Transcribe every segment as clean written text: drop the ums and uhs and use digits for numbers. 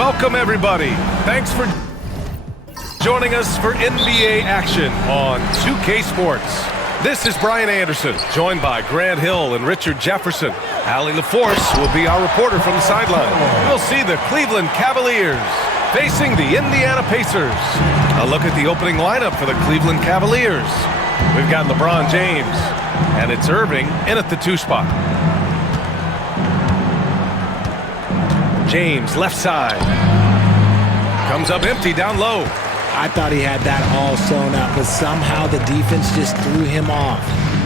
Welcome, everybody. Thanks for joining us for NBA action on 2K Sports. This is Brian Anderson, joined by Grant Hill and Richard Jefferson. Allie LaForce will be our reporter from the sideline. We'll see the Cleveland Cavaliers facing the Indiana Pacers. A look at the opening lineup for the Cleveland Cavaliers. We've got LeBron James, and it's Irving in at the 2 spot. James, left side. Comes up empty down low. I thought he had that all sewn up, but somehow the defense just threw him off.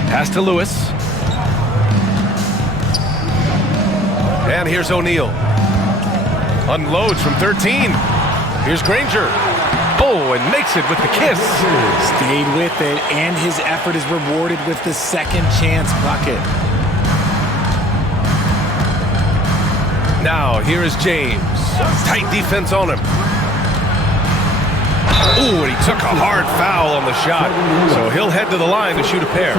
Pass to Lewis. And here's O'Neal. Unloads from 13. Here's Granger. Oh, and makes it with the kiss. Stayed with it, and his effort is rewarded with the second chance bucket. Now, here is James. Tight defense on him. Ooh, and he took a hard foul on the shot. So he'll head to the line to shoot a pair.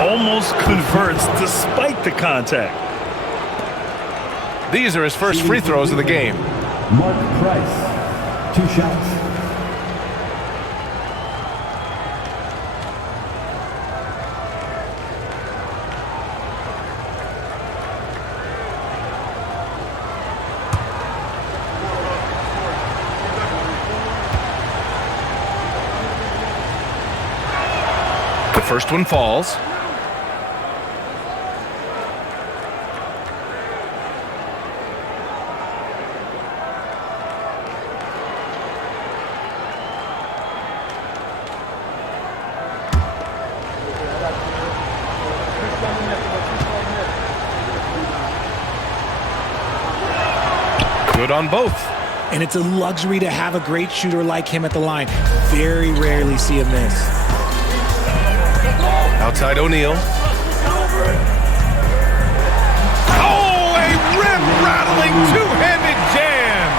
Almost converts despite the contact. These are his first free throws of the game. Mark Price, 2 shots. The first one falls. Good on both. And it's a luxury to have a great shooter like him at the line. Very rarely see him miss. Outside O'Neal. Oh, a rim-rattling two-handed jam.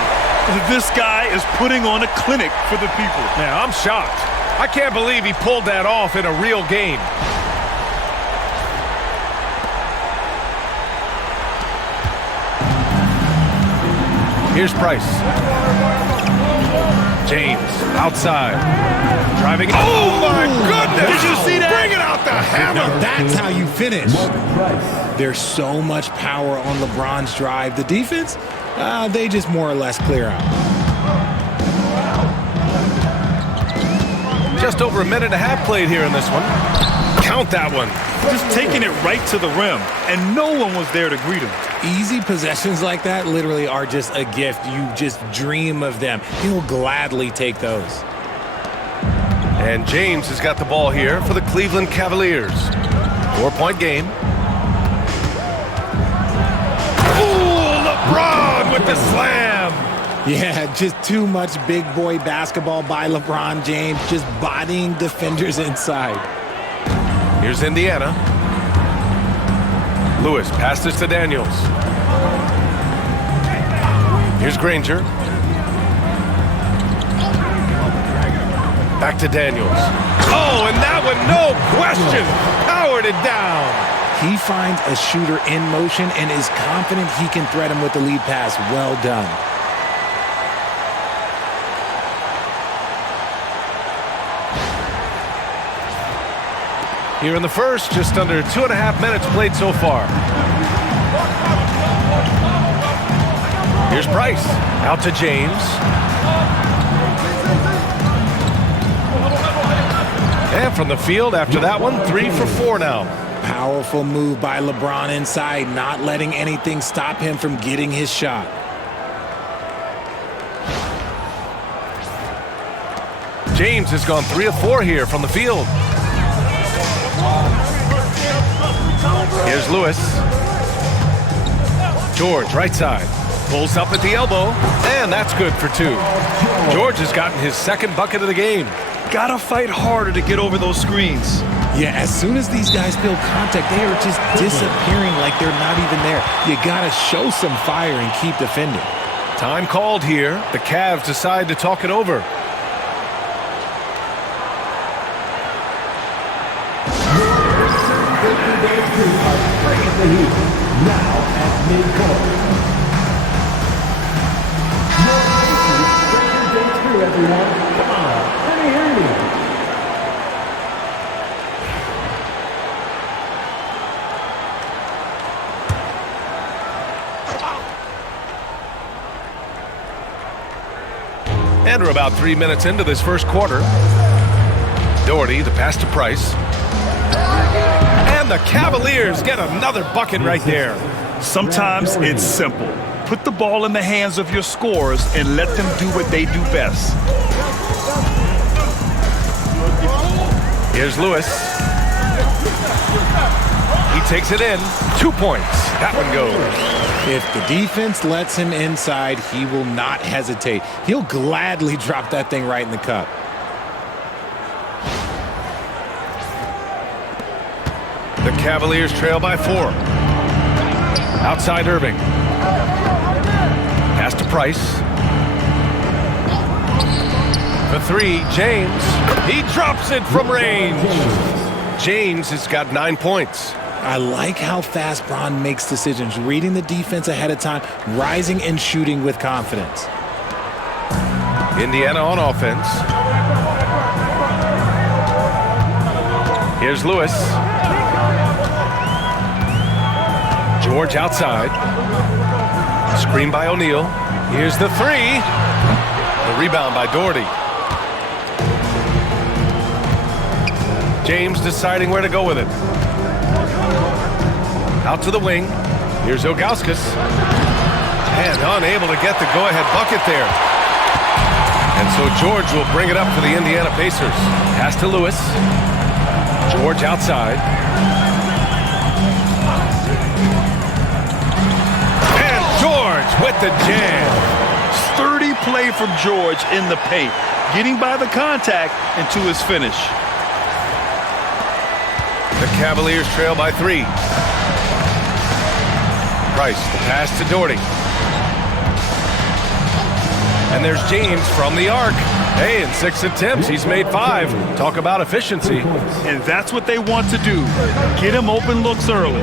This guy is putting on a clinic for the people. Now, I'm shocked. I can't believe he pulled that off in a real game. Here's Price. James, outside. Driving. Oh, my goodness! Did you see that? Bring it out the hammer! That's how you finish. There's so much power on LeBron's drive. The defense, they just more or less clear out. Just over a minute and a half played here in this one. Count that one. Just taking it right to the rim, and no one was there to greet him. Easy possessions like that literally are just a gift. You just dream of them. He'll gladly take those. And James has got the ball here for the Cleveland Cavaliers. 4-point game. Ooh, LeBron with the slam. Yeah, just too much big boy basketball by LeBron James, just bodying defenders inside. Here's Indiana. Lewis passes to Daniels. Here's Granger. Back to Daniels. Oh, and that one, no question, powered it down. He finds a shooter in motion and is confident he can thread him with the lead pass. Well done. Here in the first, just under 2.5 minutes played so far. Here's Price, out to James. And from the field after that one, 3 for 4 now. Powerful move by LeBron inside, not letting anything stop him from getting his shot. James has gone 3 of 4 here from the field. Here's Lewis. George, right side. Pulls up at the elbow, and that's good for 2. George has gotten his second bucket of the game. Gotta fight harder to get over those screens. Yeah, as soon as these guys feel contact, they are just disappearing like they're not even there. You gotta show some fire and keep defending. Time called here. The Cavs decide to talk it over. The Heat now at midcourt. everyone. Come on, let me hear you. And we're about 3 minutes into this first quarter. Doherty, the pass to Price. And the Cavaliers get another bucket right there. Sometimes it's simple. Put the ball in the hands of your scorers and let them do what they do best. Here's Lewis. He takes it in. 2 points. That one goes. If the defense lets him inside, he will not hesitate. He'll gladly drop that thing right in the cup. The Cavaliers trail by 4. Outside Irving. Pass to Price. For 3, James. He drops it from range. James has got 9 points. I like how fast Bron makes decisions, reading the defense ahead of time, rising and shooting with confidence. Indiana on offense. Here's Lewis. George outside. Screen by O'Neal. Here's the 3. The rebound by Doherty. James deciding where to go with it. Out to the wing. Here's Ilgauskas. And unable to get the go-ahead bucket there. And so George will bring it up for the Indiana Pacers. Pass to Lewis. George outside. And George with the jam. Sturdy play from George in the paint, getting by the contact and to his finish. The Cavaliers trail by 3. Price, the pass to Doherty. And there's James from the arc. Hey, in 6 attempts, he's made 5. Talk about efficiency. And that's what they want to do. Get him open looks early.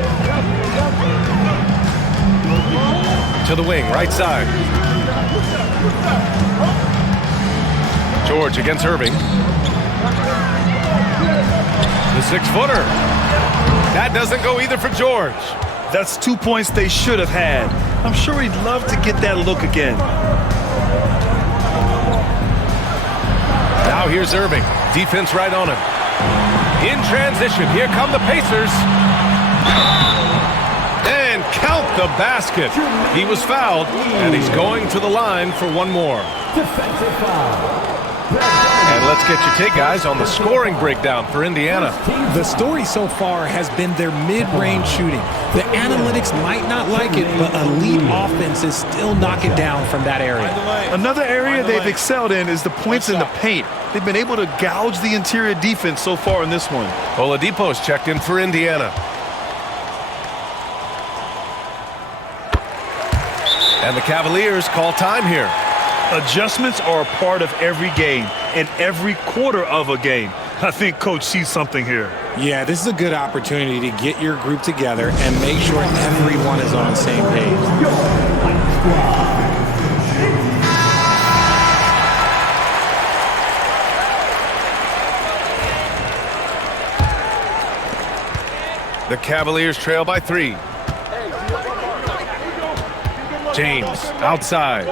To the wing, right side. George against Irving. The 6-footer. That doesn't go either for George. That's 2 points they should have had. I'm sure he'd love to get that look again. Now here's Irving. Defense right on him. In transition, here come the Pacers. And count the basket. He was fouled, and he's going to the line for one more. Defensive foul. And let's get your take, guys, on the scoring breakdown for Indiana. The story so far has been their mid-range shooting. The analytics might not like it, but elite offenses still knock it down from that area. Another area they've excelled in is the points in the paint. They've been able to gouge the interior defense so far in this one. Oladipo's checked in for Indiana. And the Cavaliers call time here. Adjustments are a part of every game and every quarter of a game. I think Coach sees something here. Yeah, this is a good opportunity to get your group together and make sure everyone is on the same page. The Cavaliers trail by 3. James outside.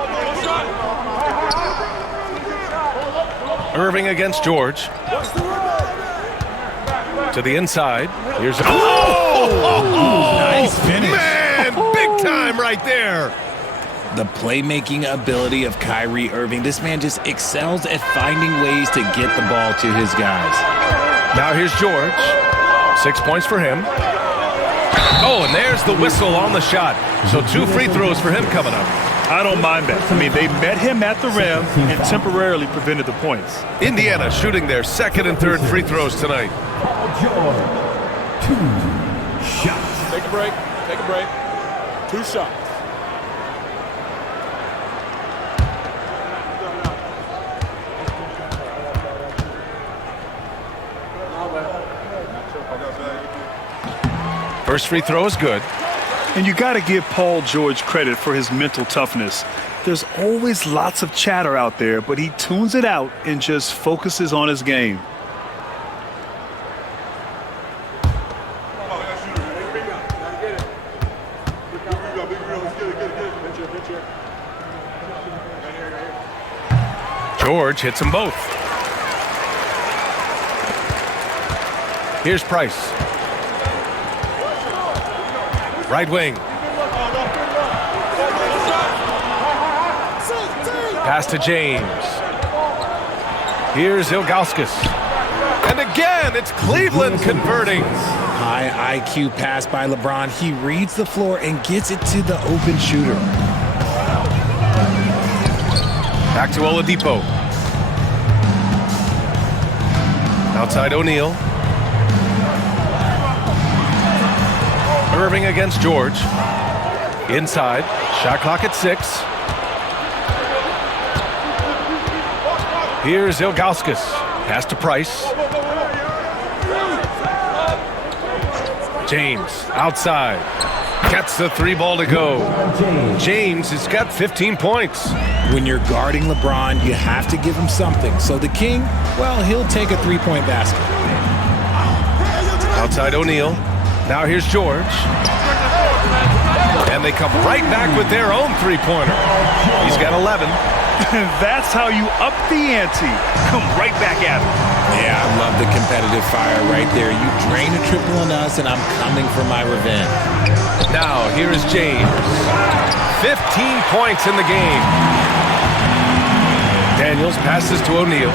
Irving against George. To the inside. Here's Nice finish. Man, big time right there. The playmaking ability of Kyrie Irving. This man just excels at finding ways to get the ball to his guys. Now here's George. 6 points for him. Oh, and there's the whistle on the shot. So 2 free throws for him coming up. I don't mind that. I mean, they met him at the rim and temporarily prevented the points. Indiana shooting their 2nd and 3rd free throws tonight. George, 2 shots. Take a break. Take a break. 2 shots. First free throw is good. And you got to give Paul George credit for his mental toughness. There's always lots of chatter out there, but he tunes it out and just focuses on his game. George hits them both. Here's Price. Right wing. Pass to James. Here's Ilgauskas. And again, it's Cleveland converting. High IQ pass by LeBron. He reads the floor and gets it to the open shooter. Back to Oladipo. Outside O'Neal. Irving against George. Inside. Shot clock at 6. Here's Ilgauskas. Pass to Price. James outside. Gets the 3 ball to go. James has got 15 points. When you're guarding LeBron, you have to give him something. So the King, well, he'll take a 3-point basket. Outside O'Neal. Now here's George. And they come right back with their own 3-pointer. He's got 11. That's how you up the ante. Come right back at him. Yeah, I love the competitive fire right there. You drain a triple on us, and I'm coming for my revenge. Now, here is James. 15 points in the game. Daniels passes to O'Neal.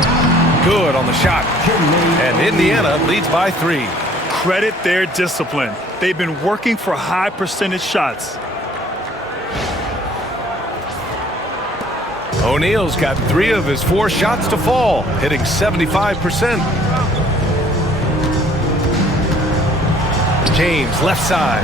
Good on the shot. And Indiana leads by 3. Credit their discipline. They've been working for high percentage shots. O'Neal's got 3 of his 4 shots to fall, hitting 75%. James, left side.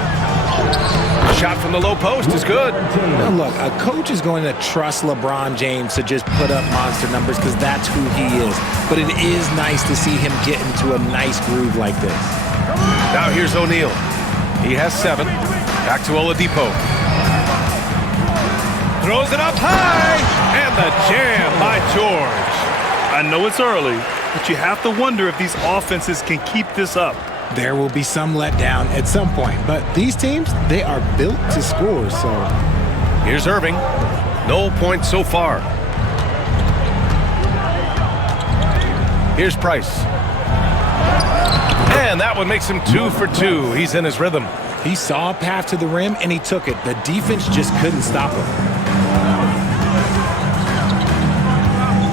Shot from the low post is good. Now look, a coach is going to trust LeBron James to just put up monster numbers because that's who he is. But it is nice to see him get into a nice groove like this. Now here's O'Neal. He has 7. Back to Oladipo. Throws it up high, and the jam by George. I know it's early, but you have to wonder if these offenses can keep this up. There will be some letdown at some point, but these teams, they are built to score, so. Here's Irving. No points so far. Here's Price. And that one makes him 2 for 2. He's in his rhythm. He saw a path to the rim, and he took it. The defense just couldn't stop him.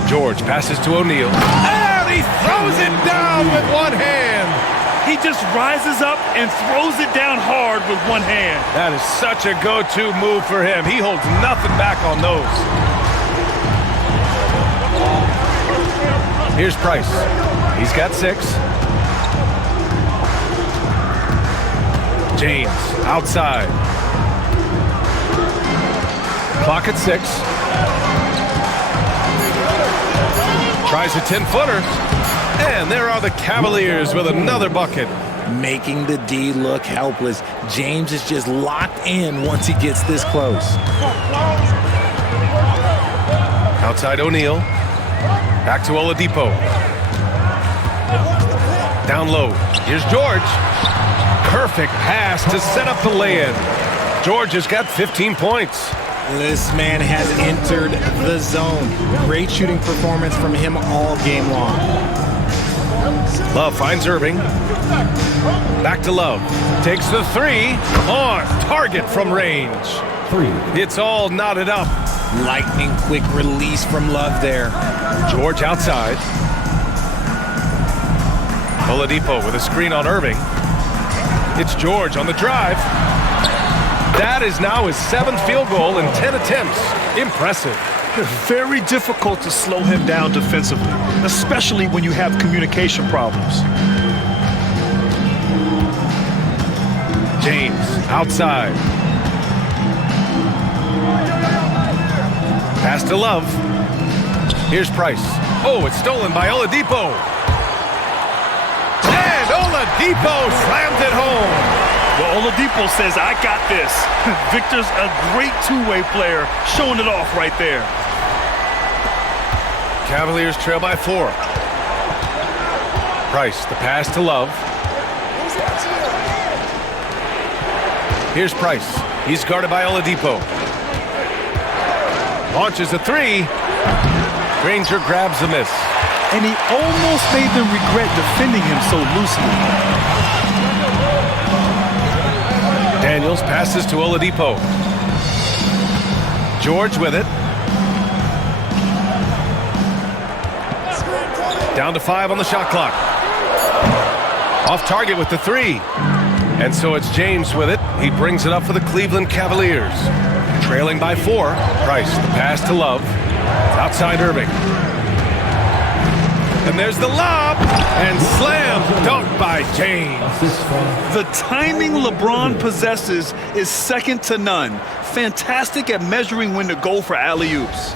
George passes to O'Neal. And he throws it down with one hand. He just rises up and throws it down hard with one hand. That is such a go-to move for him. He holds nothing back on those. Here's Price. He's got 6. James outside. Clock at 6. Tries a 10-footer. And there are the Cavaliers with another bucket. Making the D look helpless. James is just locked in once he gets this close. Outside O'Neal. Back to Oladipo. Down low. Here's George. Perfect pass to set up the lay-in. George has got 15 points. This man has entered the zone. Great shooting performance from him all game long. Love finds Irving. Back to Love. Takes the 3. On target from range. 3. It's all knotted up. Lightning quick release from Love there. George outside. Oladipo with a screen on Irving. It's George on the drive. That is now his 7th field goal in 10 attempts. Impressive. Very difficult to slow him down defensively, especially when you have communication problems. James outside. Pass to Love. Here's Price. Oh, it's stolen by Oladipo. And Oladipo slams it home. Well, Oladipo says, I got this. Victor's a great two-way player, showing it off right there. Cavaliers trail by 4. Price, the pass to Love. Here's Price. He's guarded by Oladipo. Launches a 3. Granger grabs the miss. And he almost made them regret defending him so loosely. Daniels passes to Oladipo. George with it. Down to 5 on the shot clock. Off target with the 3. And so it's James with it. He brings it up for the Cleveland Cavaliers. Trailing by 4. Price, the pass to Love. Outside Irving. And there's the lob. And slam dunk by James. The timing LeBron possesses is second to none. Fantastic at measuring when to go for alley-oops.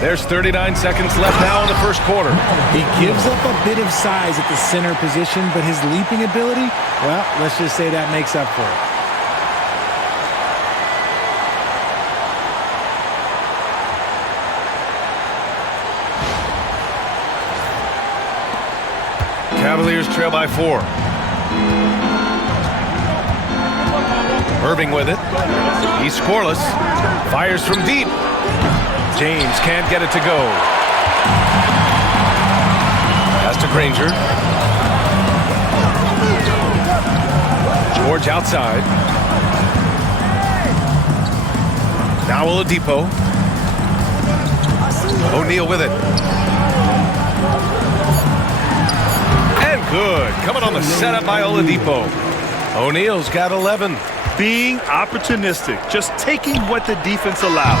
There's 39 seconds left now in the first quarter. He gives up a bit of size at the center position, but his leaping ability, well, let's just say that makes up for it. Cavaliers trail by 4. Irving with it. He's scoreless. Fires from deep. James can't get it to go. Pass to Granger. George outside. Now Oladipo. O'Neal with it. And good. Coming on the setup by Oladipo. O'Neal's got 11. Being opportunistic, just taking what the defense allowed.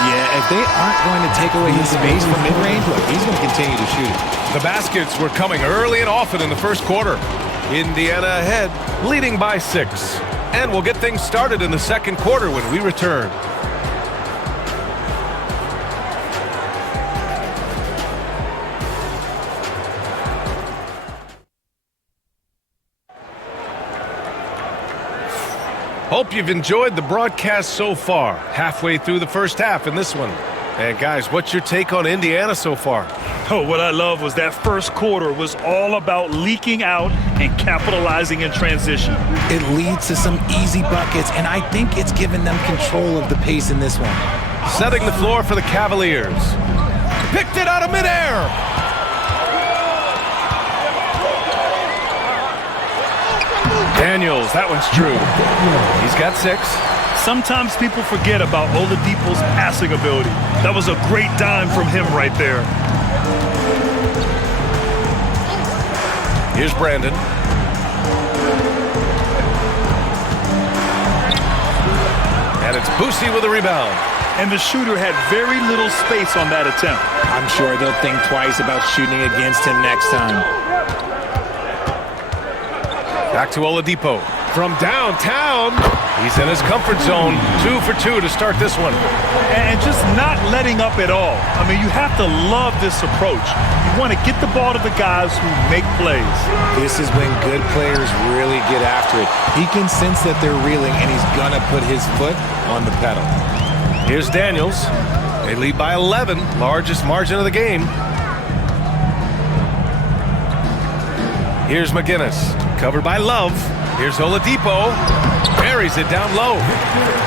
Yeah, if they aren't going to take away his space from mid-range, look, he's going to continue to shoot it. The baskets were coming early and often in the first quarter. Indiana ahead, leading by 6. And we'll get things started in the second quarter when we return. Hope you've enjoyed the broadcast so far. Halfway through the first half in this one. And guys, what's your take on Indiana so far? Oh, what I love was that first quarter was all about leaking out and capitalizing in transition. It leads to some easy buckets, and I think it's given them control of the pace in this one. Setting the floor for the Cavaliers. Picked it out of midair. Daniels, that one's true. He's got 6. Sometimes people forget about Oladipo's passing ability. That was a great dime from him right there. Here's Brandon. And it's Boosie with a rebound. And the shooter had very little space on that attempt. I'm sure they'll think twice about shooting against him next time. Back to Oladipo. From downtown, he's in his comfort zone. 2 for 2 to start this one. And just not letting up at all. I mean, you have to love this approach. You want to get the ball to the guys who make plays. This is when good players really get after it. He can sense that they're reeling, and he's going to put his foot on the pedal. Here's Daniels. They lead by 11, largest margin of the game. Here's McGinnis. Covered by Love. Here's Oladipo. Buries it down low.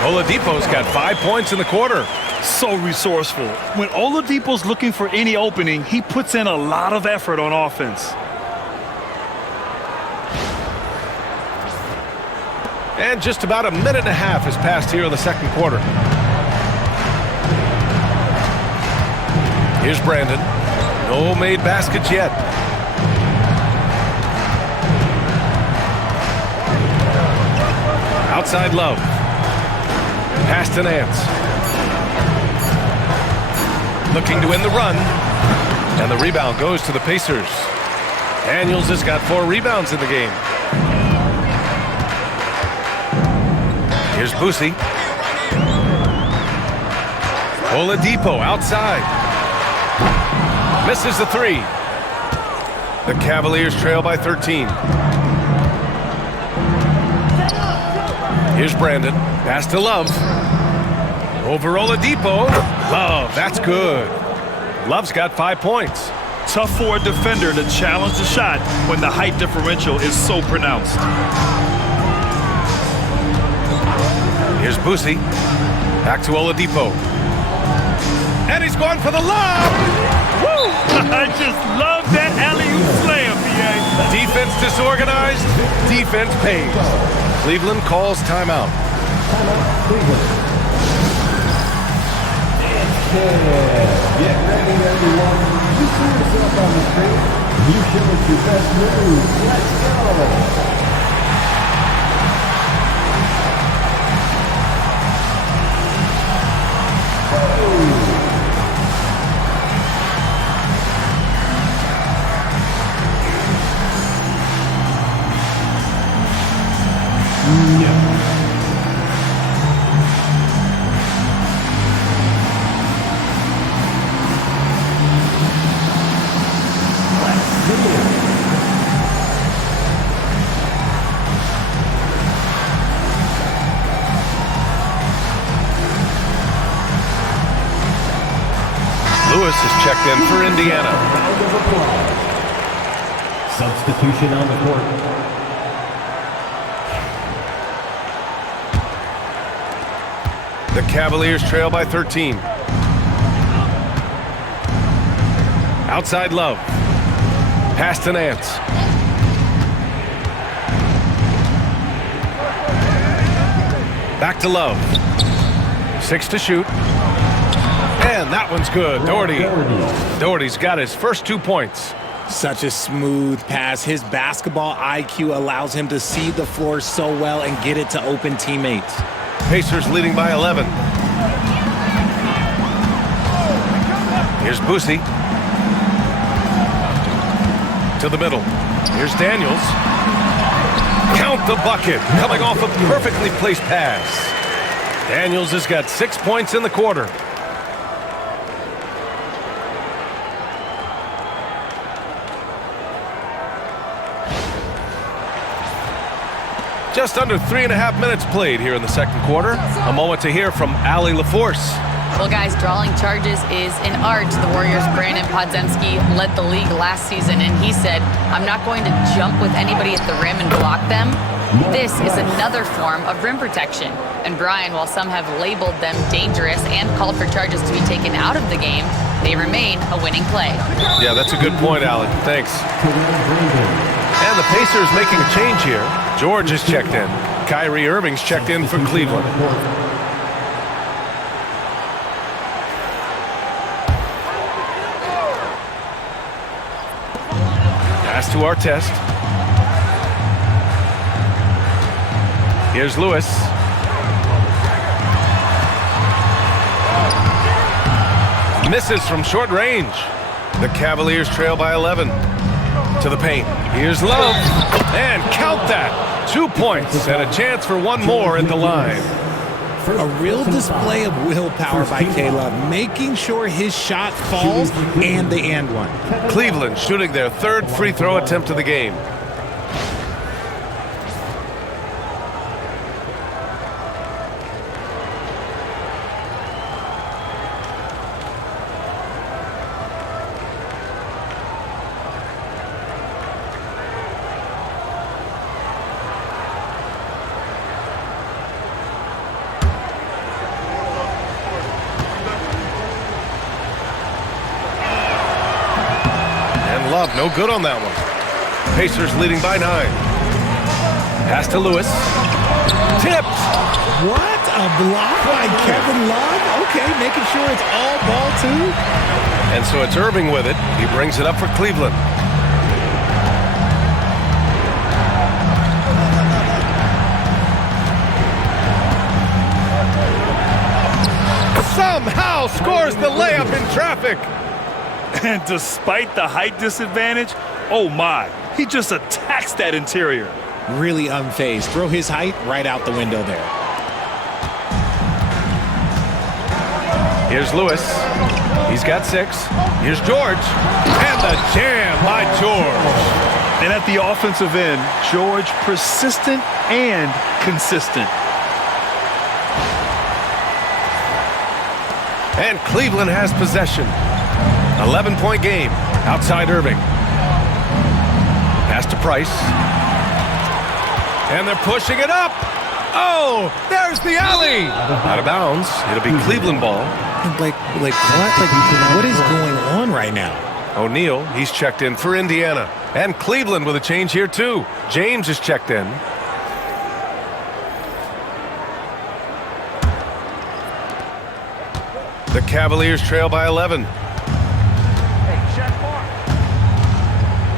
Oladipo's got 5 points in the quarter. So resourceful. When Oladipo's looking for any opening, he puts in a lot of effort on offense. And just about a minute and a half has passed here in the second quarter. Here's Brandon. No made baskets yet. Outside Love. Pass to Nance. Looking to win the run. And the rebound goes to the Pacers. Daniels has got 4 rebounds in the game. Here's Boosie. Oladipo outside. Misses the 3. The Cavaliers trail by 13. Here's Brandon. Pass to Love. Over Oladipo. Love, that's good. Love's got 5 points. Tough for a defender to challenge the shot when the height differential is so pronounced. Here's Boosie. Back to Oladipo. And he's going for the lob! Woo! I just love that alley-oop slam, BA. Defense disorganized, defense pays. Cleveland calls timeout. Cleveland. Get ready, everyone. You see yourself on the screen. You show us your best move. Let's go. Lewis is checked in for Indiana. Round of applause. Substitution on the court. The Cavaliers trail by 13. Outside Love. Pass to Nance. Back to Love. 6 to shoot. And that one's good. Doherty's got his first 2 points. Such a smooth pass. His basketball IQ allows him to see the floor so well and get it to open teammates. Pacers leading by 11. Here's Boosie. To the middle. Here's Daniels. Count the bucket. Coming off a perfectly placed pass. Daniels has got 6 points in the quarter. Just under 3.5 minutes played here in the second quarter. A moment to hear from Allie LaForce. Well, guys, drawing charges is an art. The Warriors' Brandon Podziemski led the league last season, and he said, "I'm not going to jump with anybody at the rim and block them. This is another form of rim protection." And Brian, while some have labeled them dangerous and called for charges to be taken out of the game, they remain a winning play. Yeah, that's a good point, Allie. Thanks. And the Pacers making a change here. George is checked in. Kyrie Irving's checked in for Cleveland. Pass to Artest. Here's Lewis. Misses from short range. The Cavaliers trail by 11. To the paint. Here's Love. And count that. 2 points and a chance for one more at the line. A real display of willpower by Caleb, making sure his shot falls and the and one. Cleveland shooting their 3rd free throw attempt of the game. Love, no good on that one. Pacers leading by 9. Pass to Lewis. Tipped. What a block by Kevin Love. Okay, making sure it's all ball too. And so it's Irving with it. He brings it up for Cleveland. Somehow scores the layup in traffic. And despite the height disadvantage, oh my, he just attacks that interior. Really unfazed. Throw his height right out the window there. Here's Lewis. He's got 6. Here's George. And the jam by George. And at the offensive end, George persistent and consistent. And Cleveland has possession. 11-point game outside Irving. Pass to Price. And they're pushing it up. Oh, there's the alley. Out of bounds. It'll be Cleveland ball. Like what is going on right now? O'Neal, he's checked in for Indiana. And Cleveland with a change here too. James is checked in. The Cavaliers trail by 11.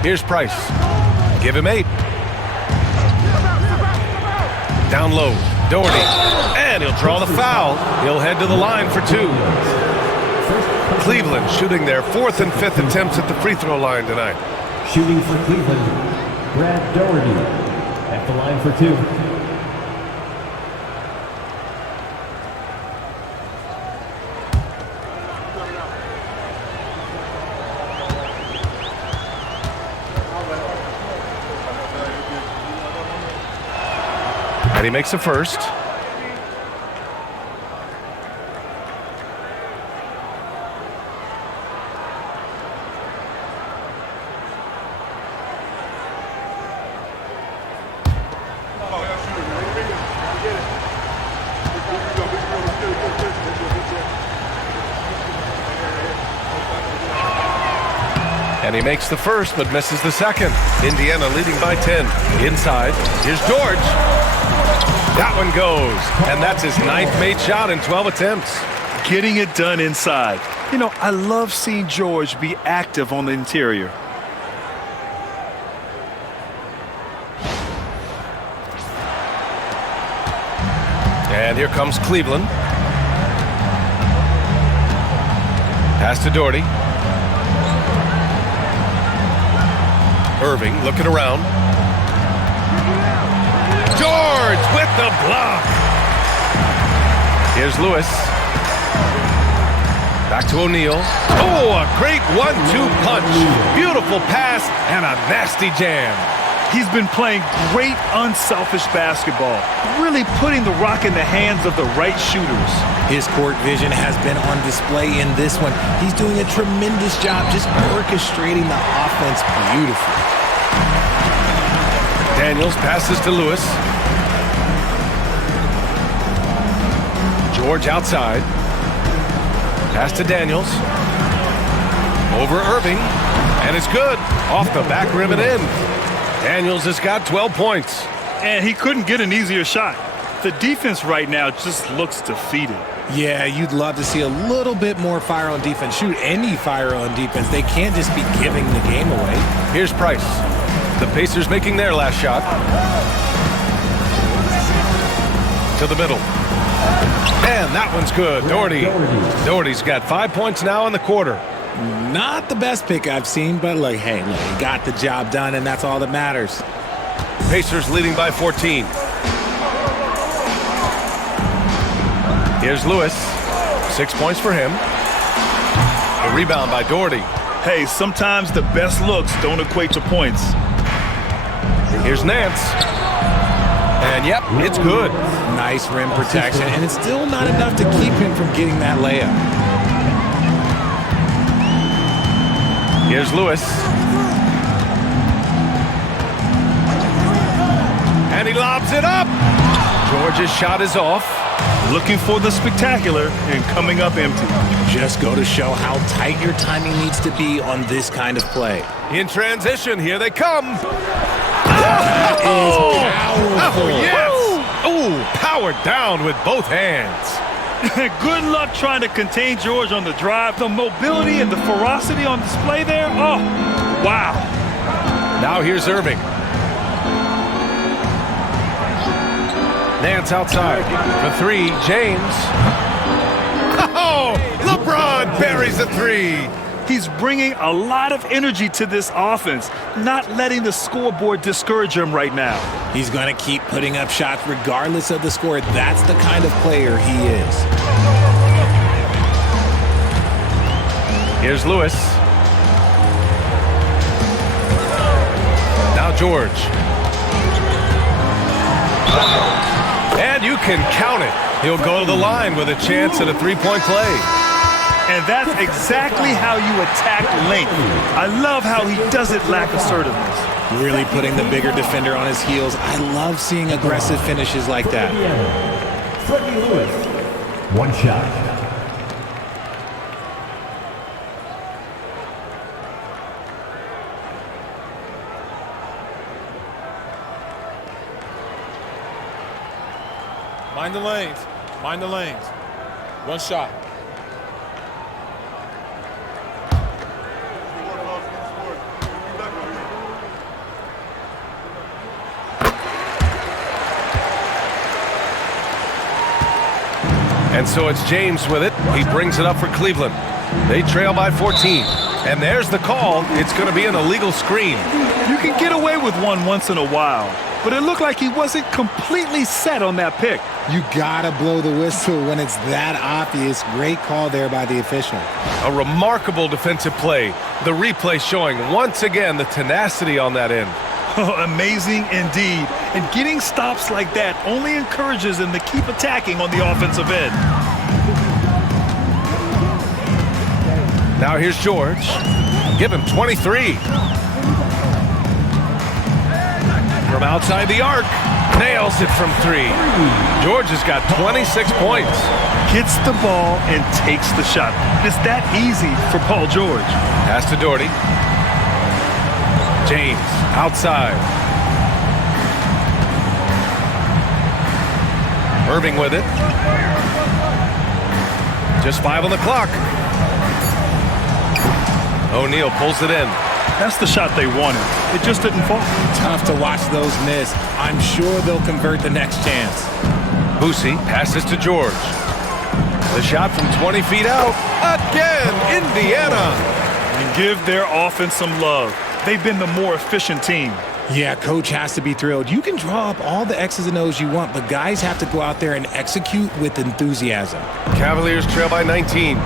Here's Price. Give him 8. Down low, Doherty. And he'll draw the foul. He'll head to the line for 2. Cleveland shooting their 4th and 5th attempts at the free throw line tonight. Shooting for Cleveland, Brad Doherty at the line for 2. And he makes a first. And he makes the first, but misses the second. Indiana leading by 10. Inside, here's George. That one goes, and that's his 9th made shot in 12 attempts. Getting it done inside. You know, I love seeing George be active on the interior. And here comes Cleveland. Pass to Doherty. Irving looking around. George with the block. Here's Lewis. Back to O'Neal. Oh, a great 1-2 punch. Beautiful pass and a nasty jam. He's been playing great unselfish basketball, really putting the rock in the hands of the right shooters. His court vision has been on display in this one. He's doing a tremendous job just orchestrating the offense beautifully. Daniels passes to Lewis. George outside. Pass to Daniels. Over Irving. And it's good. Off the back rim and in. Daniels has got 12 points. And he couldn't get an easier shot. The defense right now just looks defeated. Yeah, you'd love to see a little bit more fire on defense. Shoot any fire on defense. They can't just be giving the game away. Here's Price. The Pacers making their last shot. To the middle. And that one's good. Doherty's got 5 points now in the quarter. Not the best pick I've seen, but look, hey, look, he got the job done, and that's all that matters. Pacers leading by 14. Here's Lewis. 6 points for him. A rebound by Doherty. Hey, sometimes the best looks don't equate to points. Here's Nance. And yep, it's good. Nice rim protection, and it's still not enough to keep him from getting that layup. Here's Lewis. And he lobs it up. George's shot is off. Looking for the spectacular and coming up empty. Just go to show how tight your timing needs to be on this kind of play. In transition, here they come. That is powerful. Oh, yes. Oh, powered down with both hands. Good luck trying to contain George on the drive. The mobility and the ferocity on display there. Oh, wow. Now here's Irving. Nance outside. For 3, James. Oh, LeBron buries a 3. He's bringing a lot of energy to this offense, not letting the scoreboard discourage him right now. He's going to keep putting up shots regardless of the score. That's the kind of player he is. Here's Lewis. Now George. And you can count it. He'll go to the line with a chance at a three-point play. And that's exactly how you attack length. I love how he doesn't lack assertiveness. Really putting the bigger defender on his heels. I love seeing aggressive finishes like that. Freddie Lewis, one shot. Mind the lanes. Mind the lanes. One shot. And so it's James with it. He brings it up for Cleveland. They trail by 14. And there's the call. It's going to be an illegal screen. You can get away with one once in a while, but it looked like he wasn't completely set on that pick. You gotta blow the whistle when it's that obvious. Great call there by the official. A remarkable defensive play. The replay showing once again the tenacity on that end. Amazing indeed. And getting stops like that only encourages them to keep attacking on the offensive end. Now here's George. Give him 23. From outside the arc. Nails it from 3. George has got 26 points. Gets the ball and takes the shot. It's that easy for Paul George. Pass to Doherty. James outside. Irving with it. Just 5 on the clock. O'Neal pulls it in. That's the shot they wanted. It just didn't fall. Tough to watch those miss. I'm sure they'll convert the next chance. Boosie passes to George. The shot from 20 feet out. Again, Indiana. And give their offense some love. They've been the more efficient team. Yeah, coach has to be thrilled. You can draw up all the X's and O's you want, but guys have to go out there and execute with enthusiasm. Cavaliers trail by 19.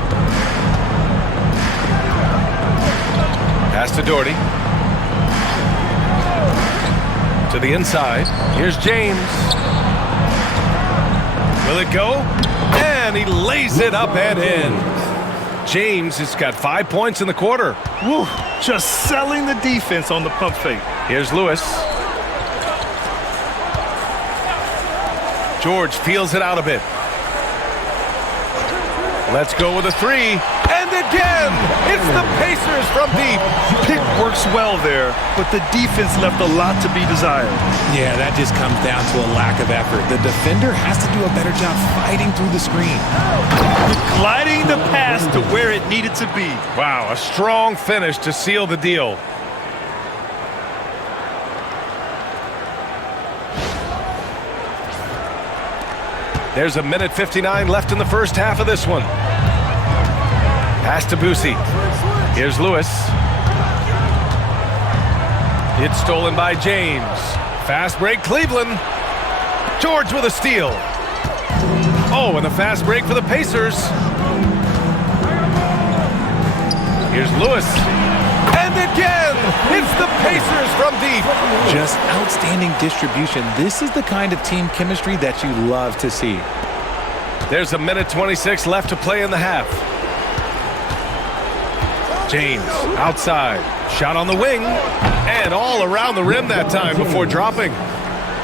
Pass to Doherty. To the inside. Here's James. Will it go? And he lays it up and in. James has got 5 points in the quarter. Woo, just selling the defense on the pump fake. Here's Lewis. George feels it out a bit. Let's go with a 3. And again, it's the Pacers from deep. Pick works well there, but the defense left a lot to be desired. Yeah, that just comes down to a lack of effort. The defender has to do a better job fighting through the screen. Gliding the pass to where it needed to be. Wow, a strong finish to seal the deal. There's a minute 59 left in the first half of this one. Pass to Boosie. Here's Lewis. It's stolen by James. Fast break, Cleveland. George with a steal. Oh, and a fast break for the Pacers. Here's Lewis. And again, it's the Pacers from deep. Just outstanding distribution. This is the kind of team chemistry that you love to see. There's a minute 26 left to play in the half. James outside. Shot on the wing. And all around the rim that time before dropping.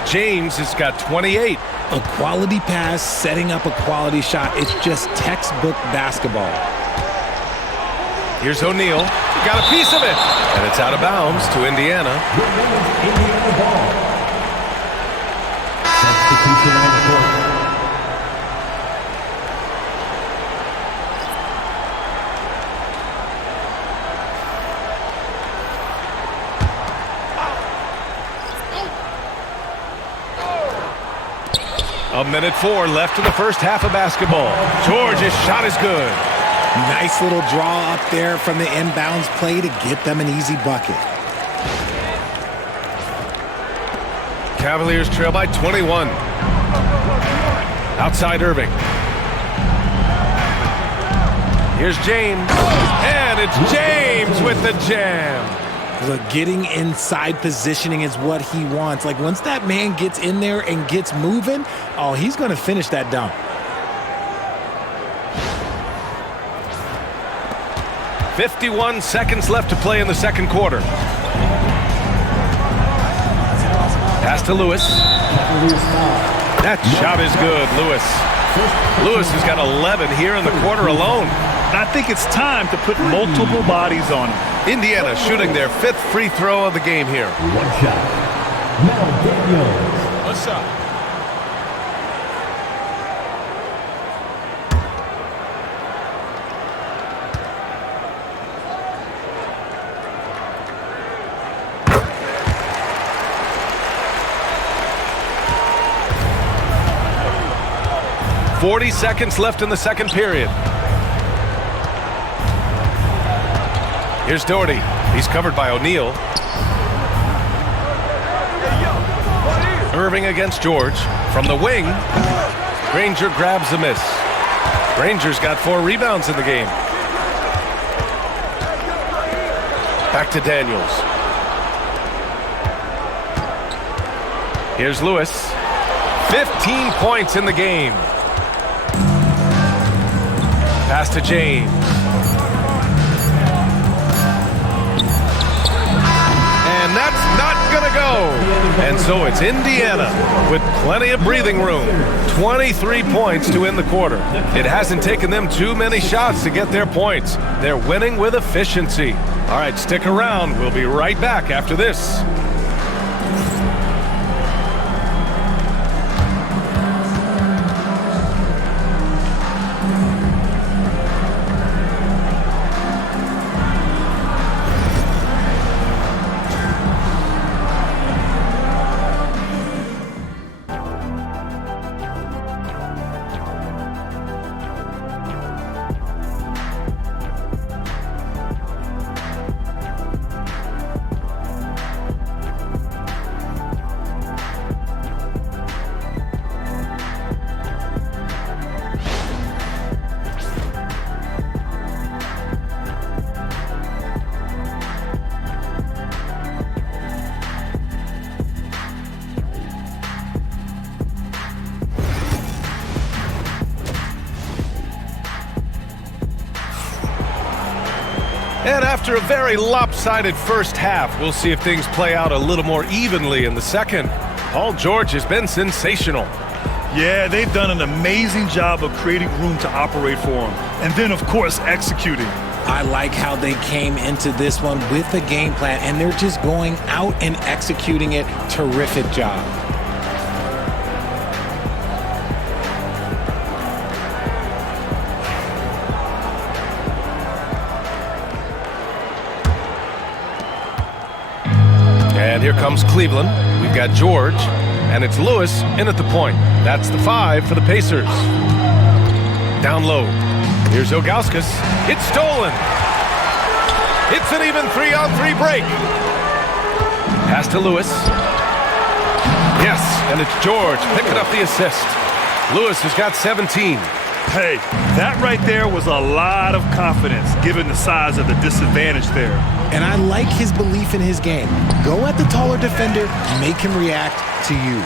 James has got 28. A quality pass, setting up a quality shot. It's just textbook basketball. Here's O'Neal. Got a piece of it. And it's out of bounds to Indiana. Indiana ball. Substitution on the court. A minute 4 left in the first half of basketball. George's shot is good. Nice little draw up there from the inbounds play to get them an easy bucket. Cavaliers trail by 21. Outside Irving. Here's James. And And it's James with the jam. Look, getting inside positioning is what he wants. Like, once that man gets in there and gets moving, oh, he's going to finish that dunk. "51 seconds left to play in the second quarter. Pass to Lewis. That shot is good, Lewis. Lewis has got 11 here in the quarter alone. I think it's time to put multiple bodies on him. Indiana shooting their 5th free throw of the game here. One shot. Mel Daniels. One shot. "40 seconds left in the second period. Here's Doherty. He's covered by O'Neal. Irving against George. From the wing, Granger grabs a miss. Granger's got 4 rebounds in the game. Back to Daniels. Here's Lewis. 15 points in the game. Pass to James. And that's not gonna go. And so it's Indiana with plenty of breathing room. 23 points to end the quarter. It hasn't taken them too many shots to get their points. They're winning with efficiency. All right, stick around. We'll be right back after this. And after a very lopsided first half, we'll see if things play out a little more evenly in the second. Paul George has been sensational. Yeah, they've done an amazing job of creating room to operate for him. And then, of course, executing. I like how they came into this one with a game plan, and they're just going out and executing it. Terrific job. And here comes Cleveland. We've got George, and it's Lewis in at the point. That's the 5 for the Pacers. Down low. Here's Ilgauskas. It's stolen. It's an even 3-on-3 break. Pass to Lewis. Yes, and it's George picking up the assist. Lewis has got 17. Hey, that right there was a lot of confidence, given the size of the disadvantage there. And I like his belief in his game. Go at the taller defender, make him react to you.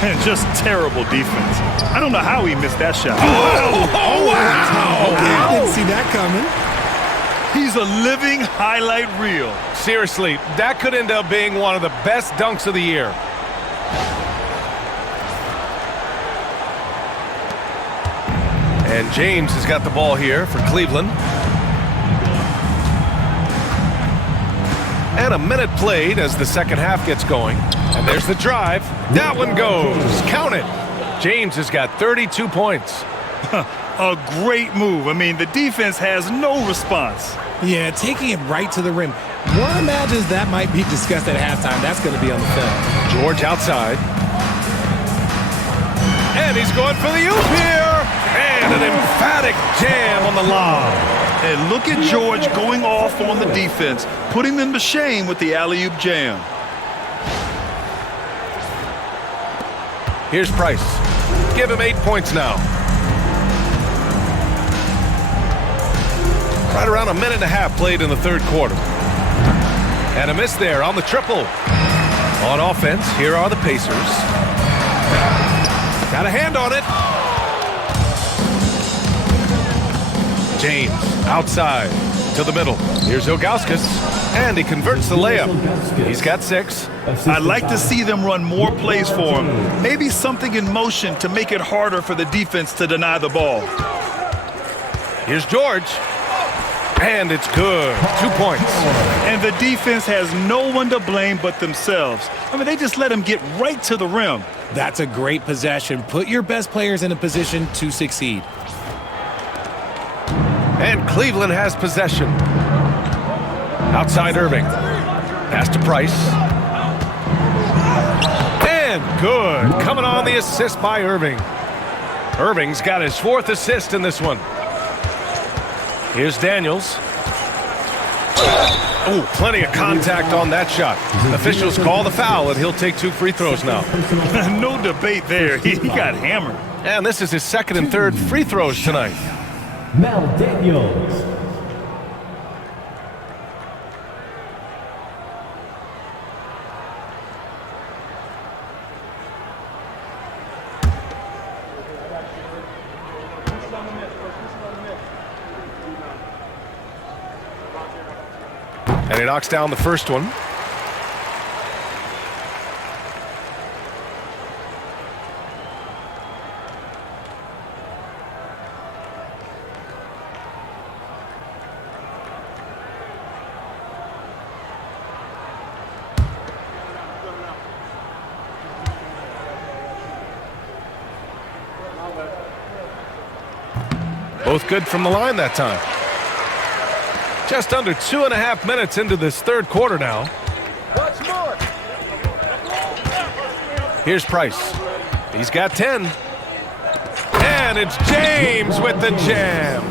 And just terrible defense. I don't know how he missed that shot. Wow! Okay, I didn't see that coming. He's a living highlight reel. Seriously, that could end up being one of the best dunks of the year. And James has got the ball here for Cleveland. And a minute played as the second half gets going. And there's the drive. That one goes. Count it. James has got 32 points. A great move. I mean, the defense has no response. Yeah, taking it right to the rim. One imagines that might be discussed at halftime. That's going to be on the film. George outside. And he's going for the oop here. And an emphatic jam on the lob. And look at George going off on the defense, putting them to shame with the alley-oop jam. Here's Price. Give him 8 points now. Right around a minute and a half played in the third quarter. And a miss there on the triple. On offense, here are the Pacers. Got a hand on it. James outside to the middle. Here's Ilgauskas, and he converts the layup. He's got 6. I'd like to see them run more plays for him. Maybe something in motion to make it harder for the defense to deny the ball. Here's George. And it's good. 2 points. And the defense has no one to blame but themselves. I mean, they just let him get right to the rim. That's a great possession. Put your best players in a position to succeed. And Cleveland has possession. Outside Irving. Pass to Price. And good. Coming on the assist by Irving. Irving's got his 4th assist in this one. Here's Daniels. Oh, plenty of contact on that shot. Officials call the foul, and he'll take 2 free throws now. No debate there. He got hammered. And this is his 2nd and 3rd free throws tonight. Mel Daniels. And he knocks down the first one. Both good from the line that time. Just under 2.5 minutes into this third quarter now. Here's Price. He's got 10. And it's James with the jam.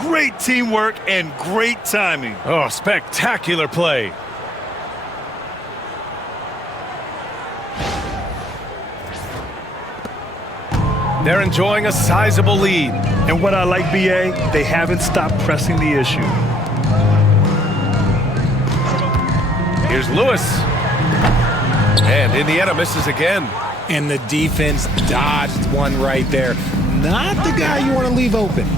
Great teamwork and great timing. Oh, spectacular play. They're enjoying a sizable lead. And what I like, BA, they haven't stopped pressing the issue. Here's Lewis. And Indiana misses again. And the defense dodged one right there. Not the guy you want to leave open.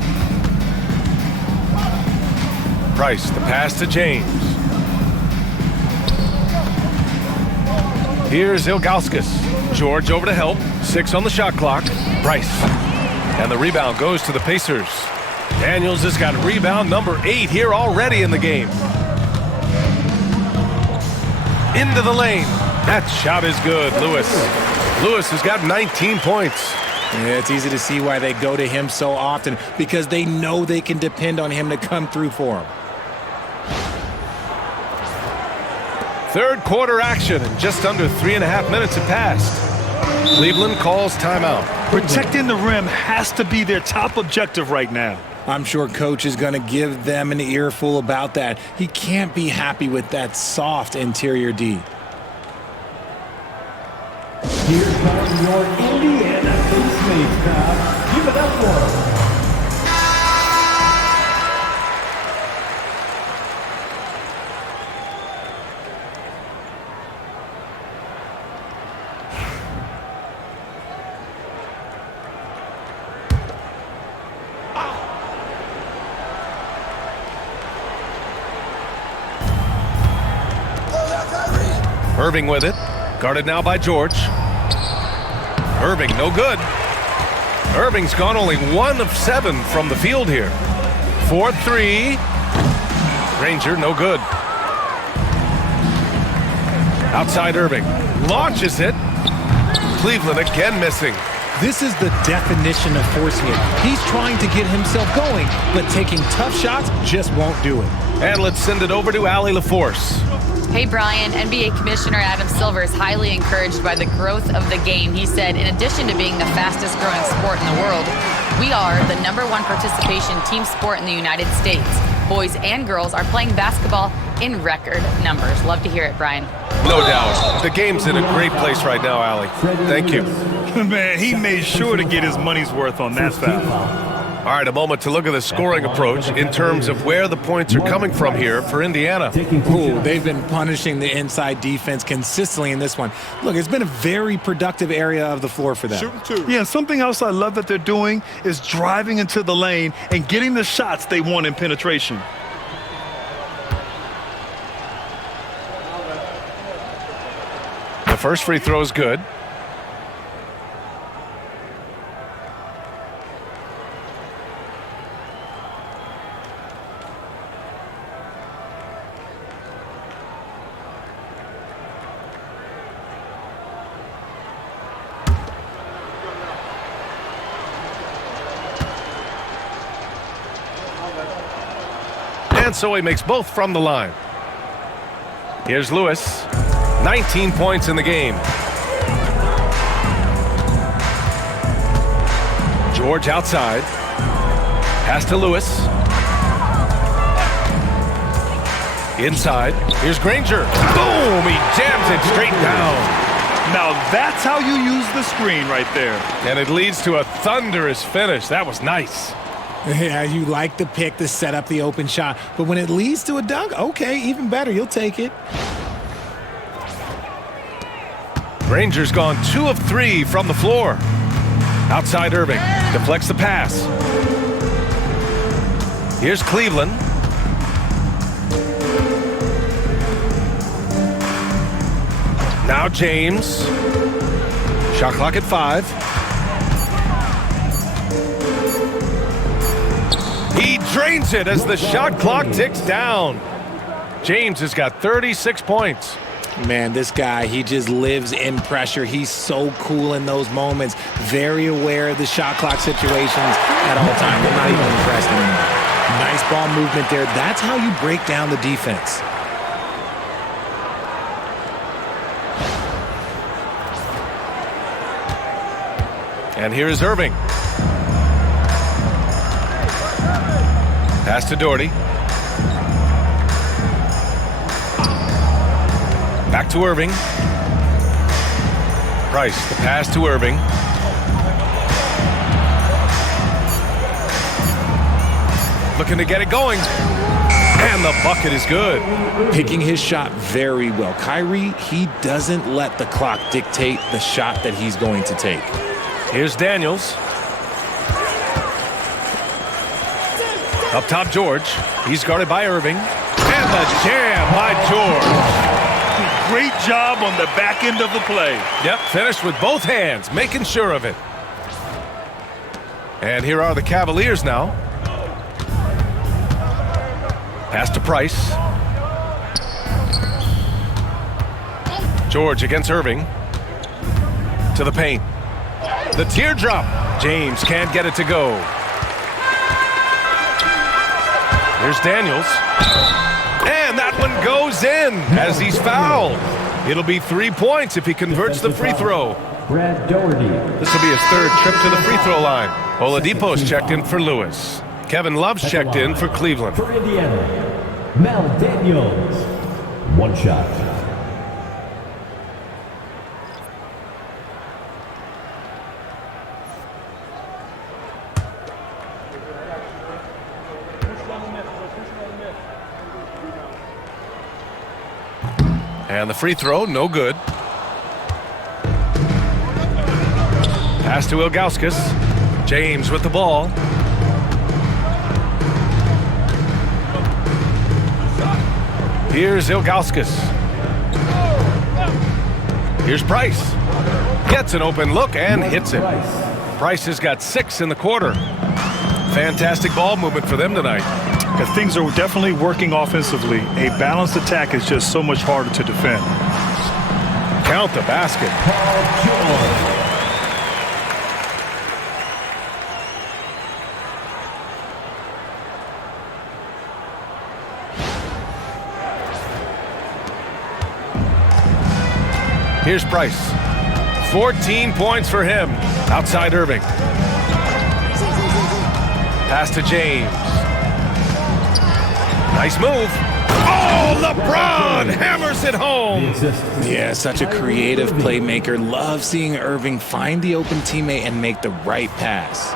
Price, the pass to James. Here's Ilgauskas. George over to help. 6 on the shot clock. Price. And the rebound goes to the Pacers. Daniels has got rebound number 8 here already in the game. Into the lane. That shot is good, Lewis. Lewis has got 19 points. Yeah, it's easy to see why they go to him so often, because they know they can depend on him to come through for them. Third quarter action, and just under 3.5 minutes have passed. Cleveland calls timeout. Protecting the rim has to be their top objective right now. I'm sure coach is going to give them an earful about that. He can't be happy with that soft interior D. Here comes your Indiana Pacers crowd. Give it up for him. Irving with it. Guarded now by George. Irving, no good. Irving's gone only 1 of 7 from the field here. 4-3. Ranger, no good. Outside Irving. Launches it. Cleveland again missing. This is the definition of forcing it. He's trying to get himself going, but taking tough shots just won't do it. And let's send it over to Allie LaForce. Hey, Brian, NBA Commissioner Adam Silver is highly encouraged by the growth of the game. He said, in addition to being the fastest growing sport in the world, we are the #1 participation team sport in the United States. Boys and girls are playing basketball in record numbers. Love to hear it, Brian. No doubt. The game's in a great place right now, Allie. Thank you. Man, he made sure to get his money's worth on that foul. All right, a moment to look at the scoring approach in terms of where the points are coming from here for Indiana. Ooh, they've been punishing the inside defense consistently in this one. Look, it's been a very productive area of the floor for them. Shooting two. Yeah, something else I love that they're doing is driving into the lane and getting the shots they want in penetration. The first free throw is good. And so he makes both from the line. Here's Lewis. 19 points in the game. George outside. Pass to Lewis. Inside. Here's Granger. Boom! He jams it straight down. Now that's how you use the screen right there. And it leads to a thunderous finish. That was nice. Yeah, you like the pick to set up the open shot. But when it leads to a dunk, okay, even better. You'll take it. Granger's gone 2 of 3 from the floor. Outside Irving. Deflects the pass. Here's Cleveland. Now James. Shot clock at 5. He drains it as the shot clock ticks down. James has got 36 points. Man, this guy, he just lives in pressure. He's so cool in those moments. Very aware of the shot clock situations at all times. I'm not even impressed anymore. Nice ball movement there. That's how you break down the defense. And here is Irving. Pass to Doherty. Back to Irving. Price, the pass to Irving. Looking to get it going. And the bucket is good. Picking his shot very well. Kyrie, he doesn't let the clock dictate the shot that he's going to take. Here's Daniels. Up top, George. He's guarded by Irving. And the jam by George. Great job on the back end of the play. Yep, finished with both hands, making sure of it. And here are the Cavaliers now. Pass to Price. George against Irving. To the paint. The teardrop. James can't get it to go. Here's Daniels. And that one goes in as he's fouled. It'll be 3 points if he converts the free throw. Brad Doherty. This will be his third trip to the free throw line. Oladipo's checked in for Lewis. Kevin Love's checked in for Cleveland. For Indiana, Mel Daniels. 1 shot. And the free throw, no good. Pass to Ilgauskas. James with the ball. Here's Ilgauskas. Here's Price. Gets an open look and hits it. Price has got 6 in the quarter. Fantastic ball movement for them tonight. Because things are definitely working offensively. A balanced attack is just so much harder to defend. Count the basket. Here's Price. 14 points for him. Outside Irving. Pass to James. Nice move. Oh, LeBron hammers it home. Yeah, such a creative playmaker. Love seeing Irving find the open teammate and make the right pass.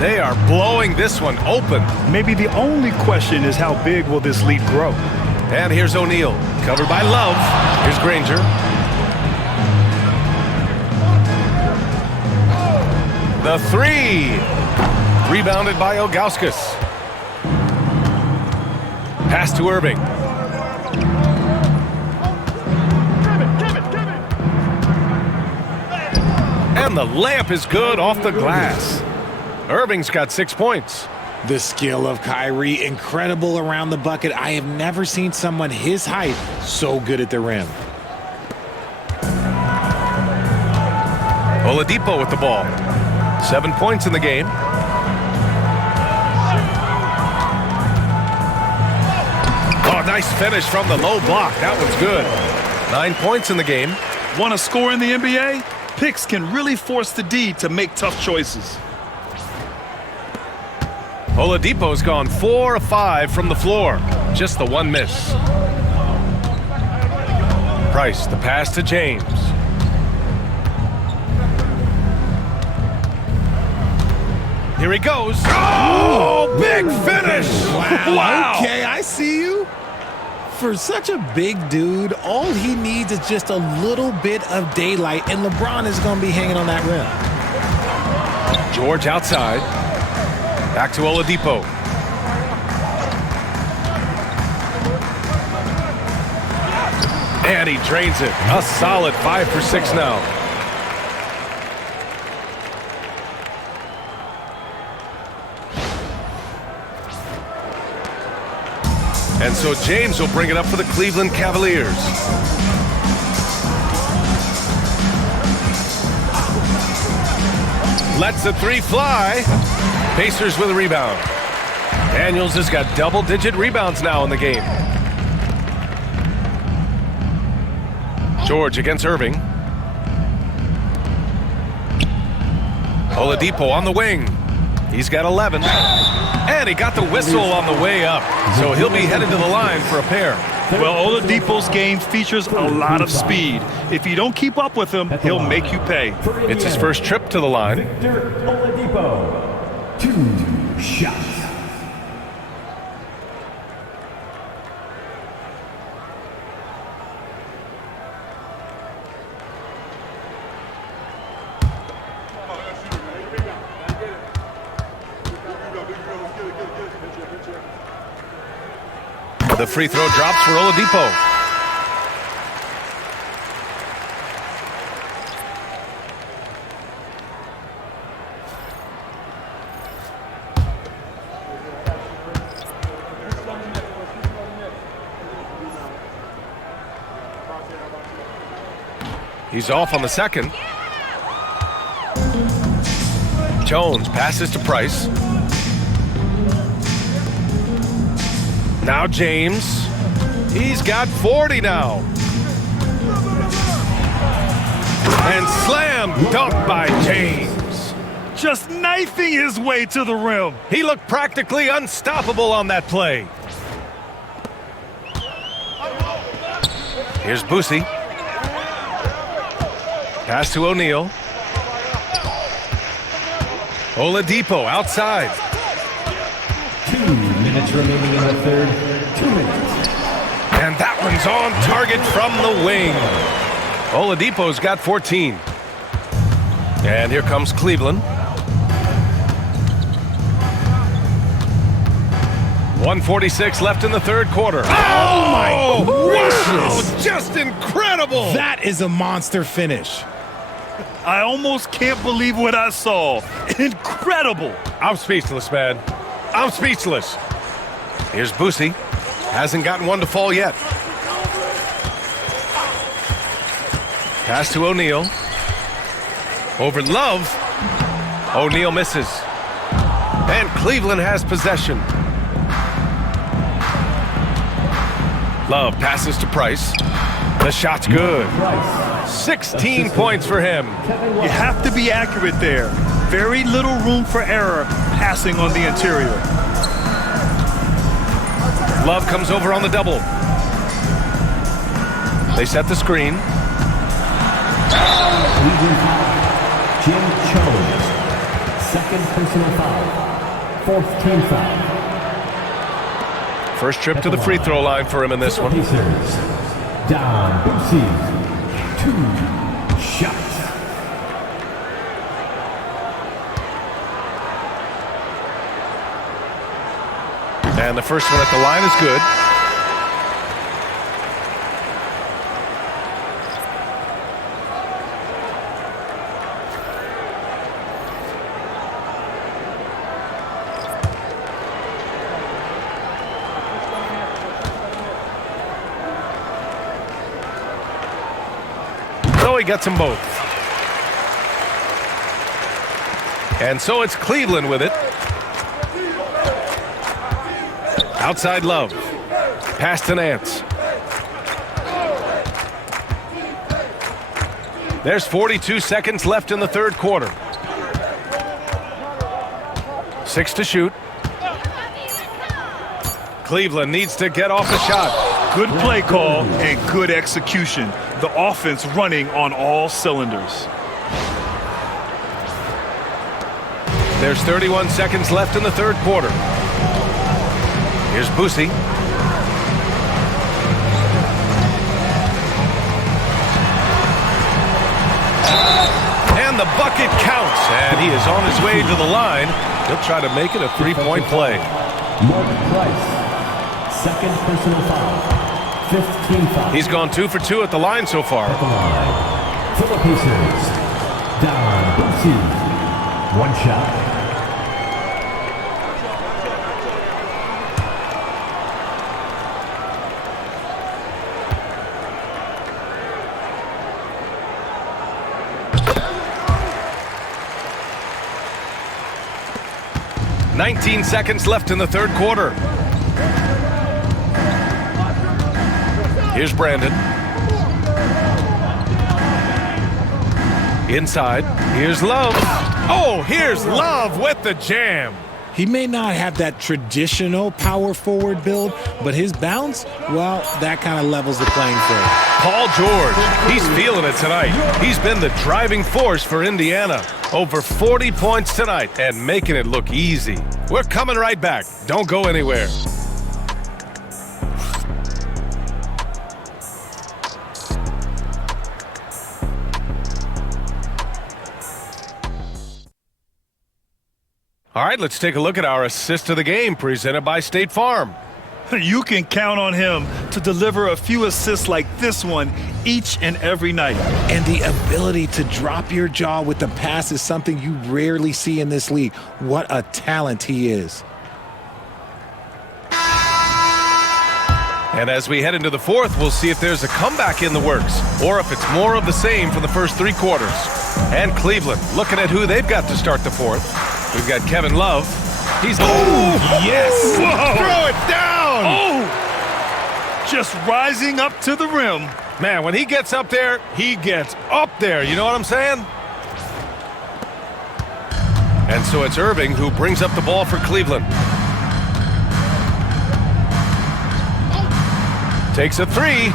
They are blowing this one open. Maybe the only question is how big will this lead grow? And here's O'Neal, covered by Love. Here's Granger. The three. Rebounded by Ilgauskas. Pass to Irving. And the layup is good off the glass. Irving's got 6 points. The skill of Kyrie, incredible around the bucket. I have never seen someone his height so good at the rim. Oladipo with the ball. 7 points in the game. Oh, nice finish from the low block. That one's good. 9 points in the game. Want to score in the NBA? Picks can really force the D to make tough choices. Oladipo's gone 4 of 5 from the floor. Just the one miss. Price, the pass to James. Here he goes. Oh, big finish. Wow. Okay, I see you. For such a big dude, all he needs is just a little bit of daylight, and LeBron is going to be hanging on that rim. George outside. Back to Oladipo. And he drains it. A solid 5 for 6 now. And so James will bring it up for the Cleveland Cavaliers. Lets the three fly. Pacers with a rebound. Daniels has got double-digit rebounds now in the game. George against Irving. Oladipo on the wing. He's got 11. And he got the whistle on the way up. So he'll be headed to the line for a pair. Well, Oladipo's game features a lot of speed. If you don't keep up with him, he'll make you pay. It's his first trip to the line. Victor Oladipo. 2 shots. The free throw drops for Oladipo. He's off on the second. Jones passes to Price. Now James. He's got 40 now. And slam dunk by James. Just knifing his way to the rim. He looked practically unstoppable on that play. Here's Boosie. Pass to O'Neal. Oladipo outside. 2 minutes remaining in the third. 2 minutes. And that one's on target from the wing. Oladipo's got 14. And here comes Cleveland. 1:46 left in the third quarter. Oh my gracious. Wow, just incredible. That is a monster finish. I almost can't believe what I saw. Incredible. I'm speechless, man. I'm speechless. Here's Boosie. Hasn't gotten one to fall yet. Pass to O'Neal. Over Love. O'Neal misses. And Cleveland has possession. Love passes to Price. The shot's good. 16 points for him. You have to be accurate there. Very little room for error passing on the interior. Love comes over on the double. They set the screen. Cleveland, Jim Jones. Second personal foul. Fourth team foul. First trip to the free throw line for him in this one. Pacers. Down. Boosie. 2 shots. And the first one at the line is good. So he gets them both. And so it's Cleveland with it. Outside Love. Pass to Nance. There's 42 seconds left in the third quarter. 6 to shoot. Cleveland needs to get off the shot. Good play call and good execution. The offense running on all cylinders. There's 31 seconds left in the third quarter. Here's Boosie. And the bucket counts. And he is on his way to the line. He'll try to make it a three-point play. Mark Price. Second personal foul. Fifth team foul. He's gone 2 for 2 at the line so far. At the line. For the Pacers. Down. Boosie. 1 shot. "19 seconds left in the third quarter. Here's Brandon. Inside. Here's Love. Oh, here's Love with the jam. He may not have that traditional power forward build, but his bounce, well, that kind of levels the playing field. Paul George, he's feeling it tonight. He's been the driving force for Indiana. Over 40 points tonight and making it look easy. We're coming right back. Don't go anywhere. All right, let's take a look at our assist of the game presented by State Farm. You can count on him to deliver a few assists like this one each and every night. And the ability to drop your jaw with the pass is something you rarely see in this league. What a talent he is. And as we head into the fourth, we'll see if there's a comeback in the works or if it's more of the same for the first 3 quarters. And Cleveland looking at who they've got to start the fourth. We've got Kevin Love. He's yes! Whoa. Throw it down! Oh! Just rising up to the rim. Man, when he gets up there, he gets up there. You know what I'm saying? And so it's Irving who brings up the ball for Cleveland. Takes a 3.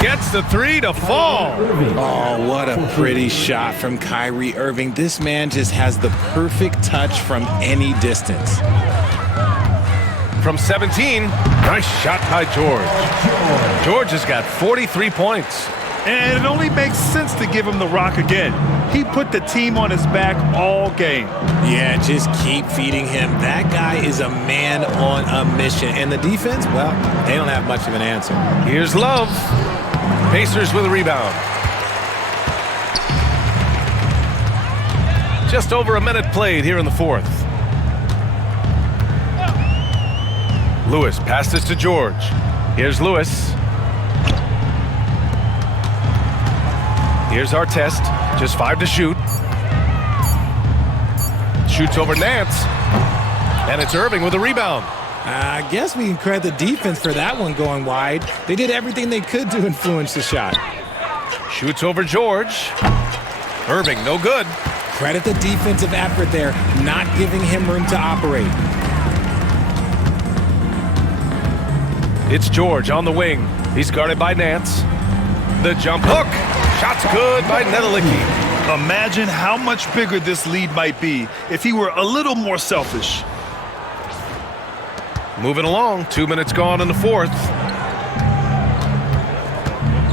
Gets the 3 to fall. Oh, what a pretty shot from Kyrie Irving. This man just has the perfect touch from any distance. From 17, nice shot by George. George has got 43 points. And it only makes sense to give him the rock again. He put the team on his back all game. Yeah, just keep feeding him. That guy is a man on a mission. And the defense, well, they don't have much of an answer. Here's Love. Pacers with a rebound. Just over a minute played here in the fourth. Lewis passes to George. Here's Lewis. Here's Artest. Just 5 to shoot. Shoots over Nance. And it's Irving with a rebound. I guess we can credit the defense for that one going wide. They did everything they could to influence the shot. Shoots over George. Irving, no good. Credit the defensive effort there, not giving him room to operate. It's George on the wing. He's guarded by Nance. The jump hook. Shot's good by Nedelicki. Imagine how much bigger this lead might be if he were a little more selfish. Moving along, 2 minutes gone in the fourth.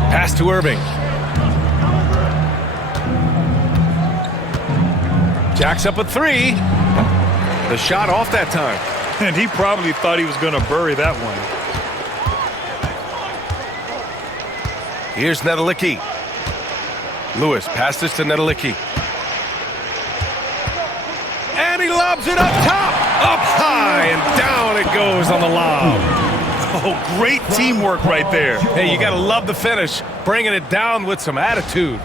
Pass to Irving. Jacks up a three. The shot off that time. And he probably thought he was going to bury that one. Here's Nedelicki. Lewis passes to Nedelicki. And he lobs it up top. Up high and down it goes on the lob. Oh, great teamwork right there. Hey, you got to love the finish. Bringing it down with some attitude.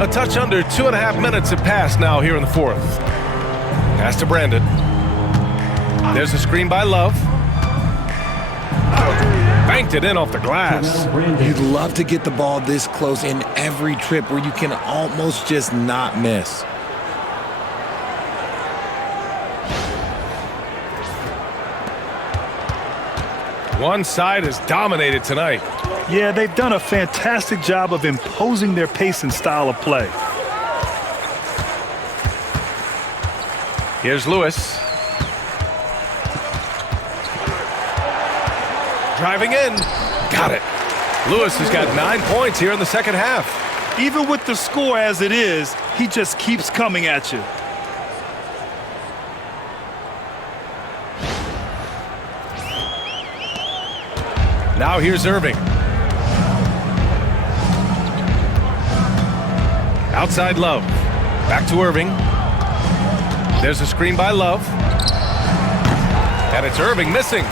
A touch under 2.5 minutes have passed now here in the fourth. Pass to Brandon. There's a screen by Love. Banked it in off the glass. You'd love to get the ball this close in every trip where you can almost just not miss. One side is dominated tonight. Yeah, they've done a fantastic job of imposing their pace and style of play. Here's Lewis. Driving in. Got it. Lewis has got 9 points here in the second half. Even with the score as it is, he just keeps coming at you. Now here's Irving. Outside Love. Back to Irving. There's a screen by Love. And it's Irving missing.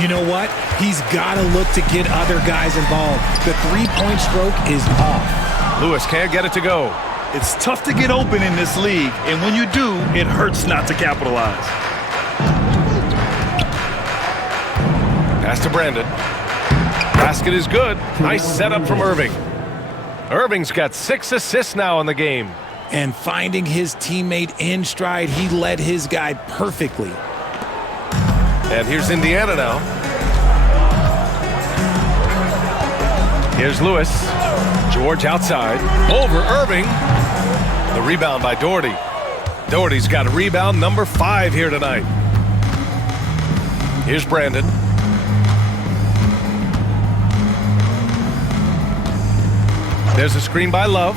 You know what? He's got to look to get other guys involved. The three-point stroke is off. Lewis can't get it to go. It's tough to get open in this league, and when you do, it hurts not to capitalize. Pass to Brandon. Basket is good. Nice setup from Irving. Irving's got 6 assists now in the game. And finding his teammate in stride, he led his guy perfectly. And here's Indiana now. Here's Lewis. George outside. Over Irving. The rebound by Doherty. Doherty's got a rebound number 5 here tonight. Here's Brandon. There's a screen by Love.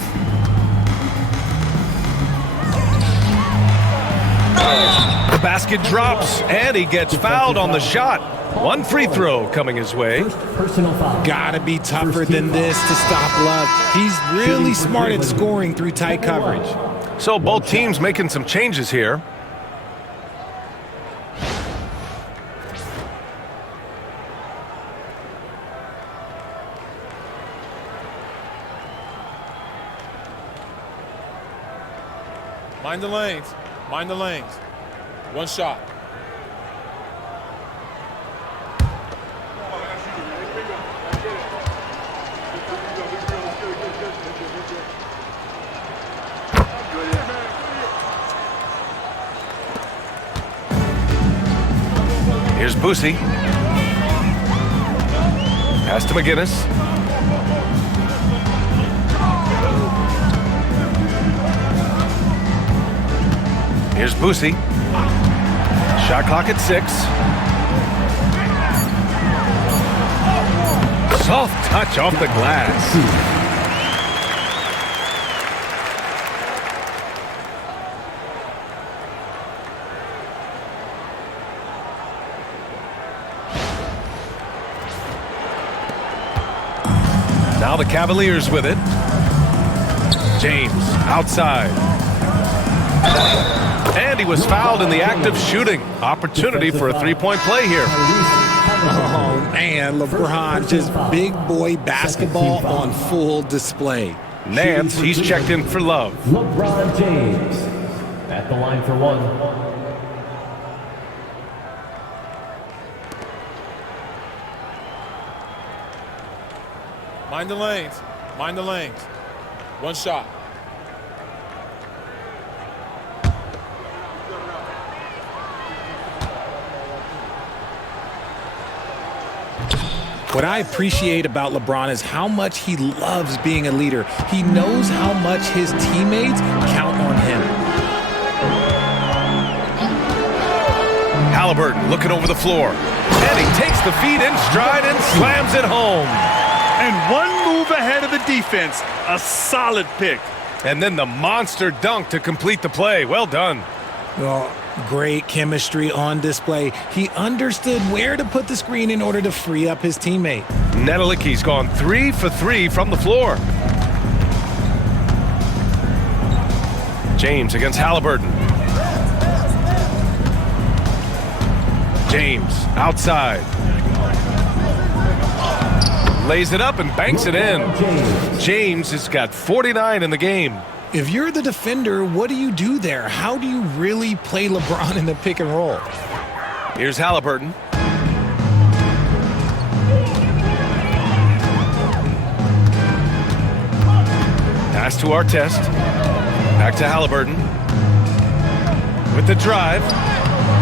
The basket drops, and he gets fouled on the shot. One free throw coming his way. Gotta be tougher than this to stop Love. He's really smart at scoring through tight coverage. So both teams making some changes here. Mind the lanes. Mind the lanes. One shot. Here's Boosie. Pass to McGinnis. Here's Boosie. Shot clock at 6. Soft touch off the glass. Now the Cavaliers with it. James outside. And he was fouled in the act of shooting. Opportunity for a three-point play here. Oh, man, LeBron, just big boy basketball on full display. Nance, he's checked in for Love. LeBron James at the line for one. Mind the lanes. Mind the lanes. One shot. What I appreciate about LeBron is how much he loves being a leader. He knows how much his teammates count on him. Halliburton looking over the floor. And he takes the feed in stride and slams it home. And one move ahead of the defense. A solid pick. And then the monster dunk to complete the play. Well done. Well, great chemistry on display. He understood where to put the screen in order to free up his teammate. Nedelicki's gone 3 for 3 from the floor. James against Halliburton. James outside. Lays it up and banks it in. James has got 49 in the game. If you're the defender, what do you do there? How do you really play LeBron in the pick and roll? Here's Halliburton. Pass to Artest. Back to Halliburton. With the drive.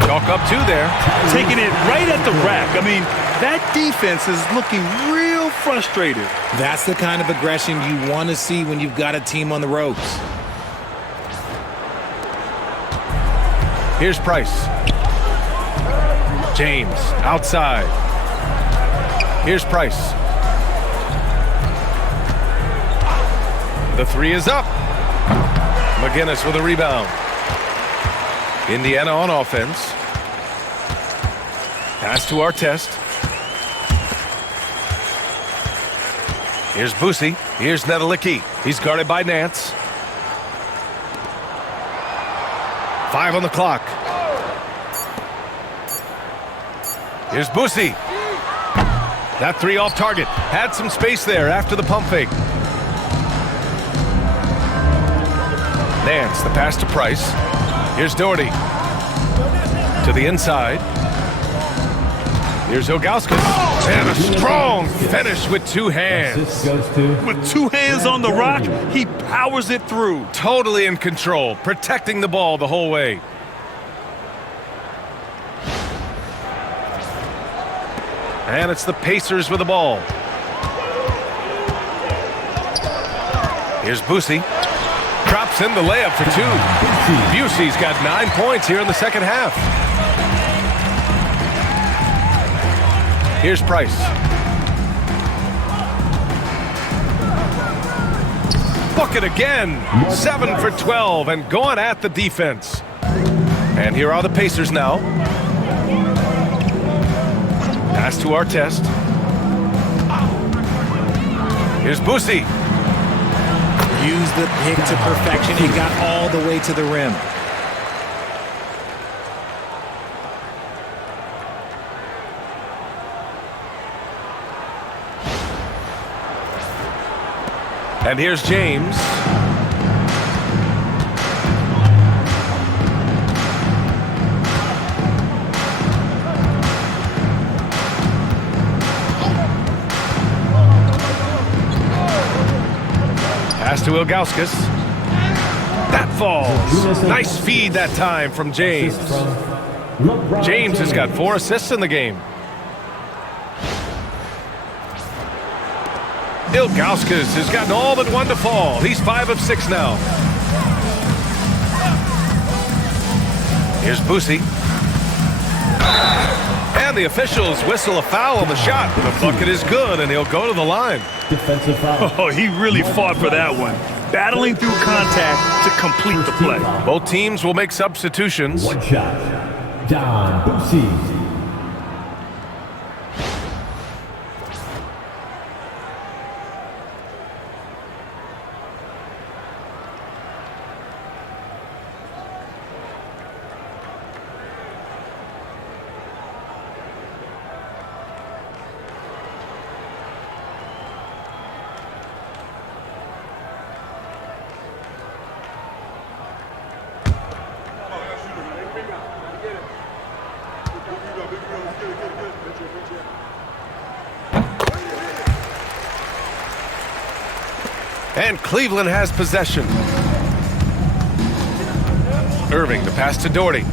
Chalk up 2 there. Taking it right at the rack. I mean, that defense is looking real frustrated. That's the kind of aggression you want to see when you've got a team on the ropes. Here's Price. James outside. Here's Price. The 3 is up. McGinnis with a rebound. Indiana on offense. Pass to Artest. Here's Boosie. Here's Nedelicki. He's guarded by Nance. 5 on the clock. Here's Boosie. That 3 off target. Had some space there after the pump fake. Nance, the pass to Price. Here's Doherty. To the inside. Here's Ilgauskas. And a strong finish with 2 hands. With 2 hands on the rock, he powers it through. Totally in control, protecting the ball the whole way. And it's the Pacers with the ball. Here's Boosie. Drops in the layup for 2. Busey's got 9 points here in the second half. Here's Price. Bucket again. 7 for 12 and going at the defense. And here are the Pacers now. Pass to Artest. Here's Boosie. Used the pick to perfection. He got all the way to the rim. And here's James. Pass to Ilgauskas. That falls. Nice feed that time from James. James has got 4 assists in the game. Ilgauskas has gotten all but 1 to fall. He's 5 of 6 now. Here's Boosie. And the officials whistle a foul on the shot. The bucket is good, and he'll go to the line. Defensive foul. Oh, he really fought for that one. Battling through contact to complete the play. Both teams will make substitutions. 1 shot. Don Boosie. And Cleveland has possession. Irving, the pass to Doherty.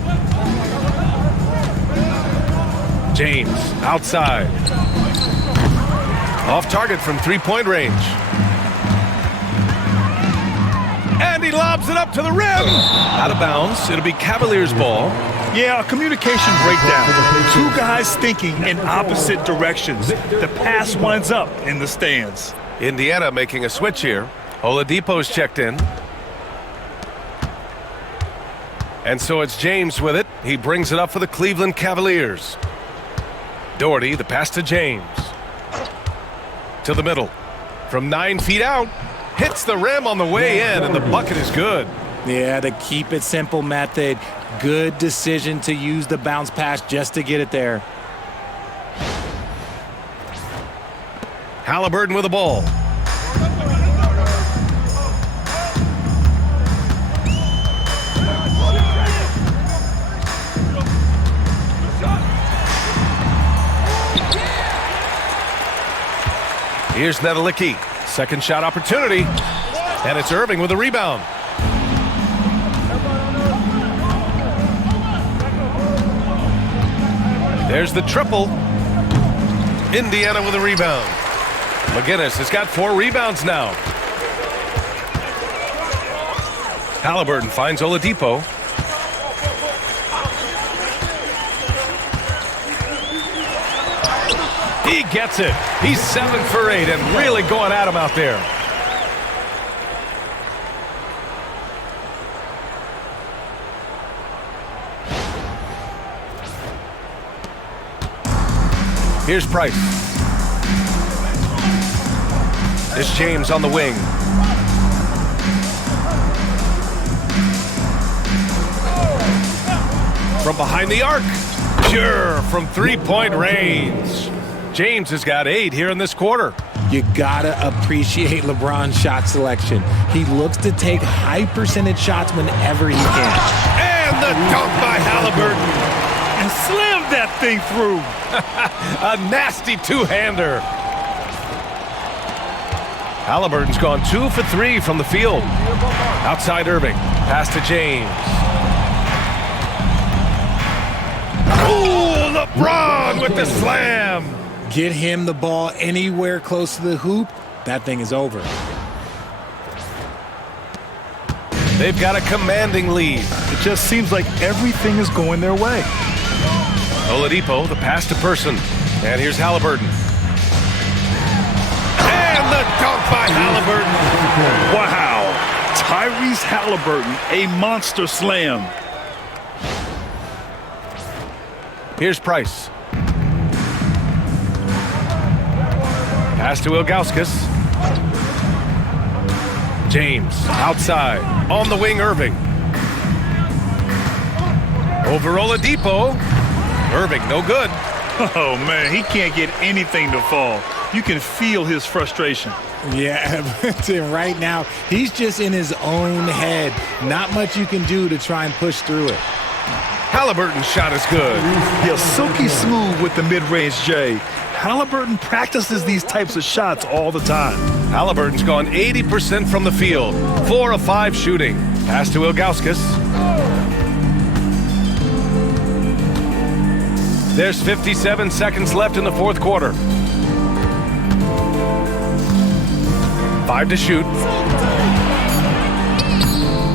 James, outside. Off target from three-point range. And he lobs it up to the rim. Out of bounds. It'll be Cavaliers ball. Yeah, a communication breakdown. Two guys thinking in opposite directions. The pass winds up in the stands. Indiana making a switch here. Oladipo's checked in. And so it's James with it. He brings it up for the Cleveland Cavaliers. Doherty, the pass to James. To the middle. From 9 feet out. Hits the rim on the way in, and the bucket is good. Yeah, the keep it simple method. Good decision to use the bounce pass just to get it there. Halliburton with the ball. Here's GODLIKE. Second shot opportunity. And it's Irving with a rebound. There's the triple. Indiana with a rebound. McGinnis has got 4 rebounds now. Halliburton finds Oladipo. He gets it. He's 7 for 8 and really going at him out there. Here's Price. This James on the wing. From behind the arc. Sure, from three-point range. James has got 8 here in this quarter. You gotta appreciate LeBron's shot selection. He looks to take high percentage shots whenever he can. And the dunk by Halliburton. And slammed that thing through. A nasty two-hander. Halliburton's gone 2 for 3 from the field. Outside Irving. Pass to James. Ooh, LeBron with the slam. Get him the ball anywhere close to the hoop, that thing is over. They've got a commanding lead. It just seems like everything is going their way. Oladipo, the pass to Person. And here's Halliburton. And the dunk by Halliburton. Wow. Tyrese Halliburton, a monster slam. Here's Price. Pass to Ilgauskas. James outside. On the wing, Irving. Over Oladipo. Irving, no good. Oh, man, he can't get anything to fall. You can feel his frustration. Yeah, but right now, he's just in his own head. Not much you can do to try and push through it. Halliburton's shot is good. Yeah, silky smooth with the mid-range J. Halliburton practices these types of shots all the time. Halliburton's gone 80% from the field. 4 of 5 shooting. Pass to Ilgauskas. There's 57 seconds left in the fourth quarter. 5 to shoot.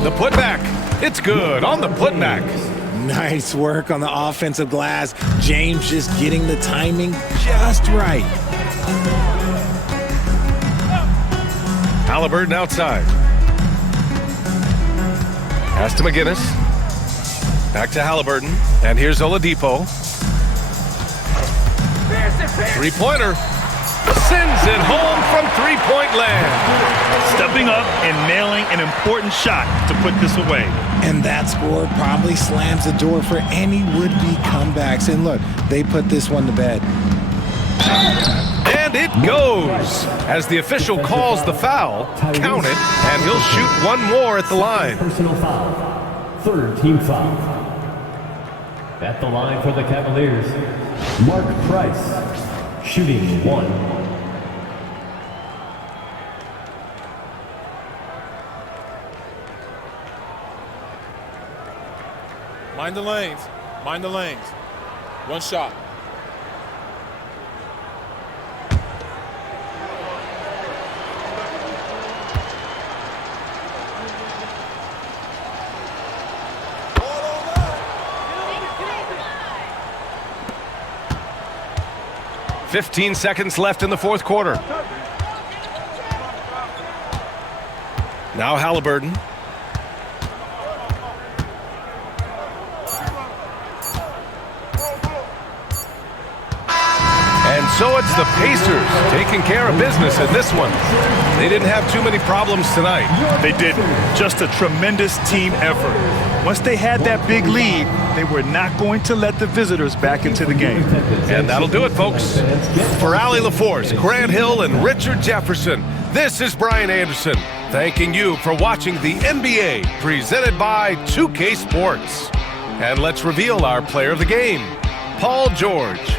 The putback. It's good on the putback. Nice work on the offensive glass. James just getting the timing just right. Halliburton outside. Pass to McGinnis. Back to Halliburton. And here's Oladipo. Three-pointer. Sends it home from three-point land. Stepping up and nailing an important shot to put this away. And that score probably slams the door for any would-be comebacks. And look, they put this one to bed. And it goes. As the official calls the foul, count it, and he'll shoot one more at the line. Personal foul. Third team foul. At the line for the Cavaliers, Mark Price, shooting 1. Mind the lanes. Mind the lanes. One shot. 15 seconds left in the fourth quarter. Now Halliburton. And so it's the Pacers taking care of business in this one. They didn't have too many problems tonight. They didn't. Just a tremendous team effort. Once they had that big lead, they were not going to let the visitors back into the game. And that'll do it, folks. For Allie LaForce, Grant Hill, and Richard Jefferson, this is Brian Anderson, thanking you for watching the NBA presented by 2K Sports. And let's reveal our player of the game, Paul George.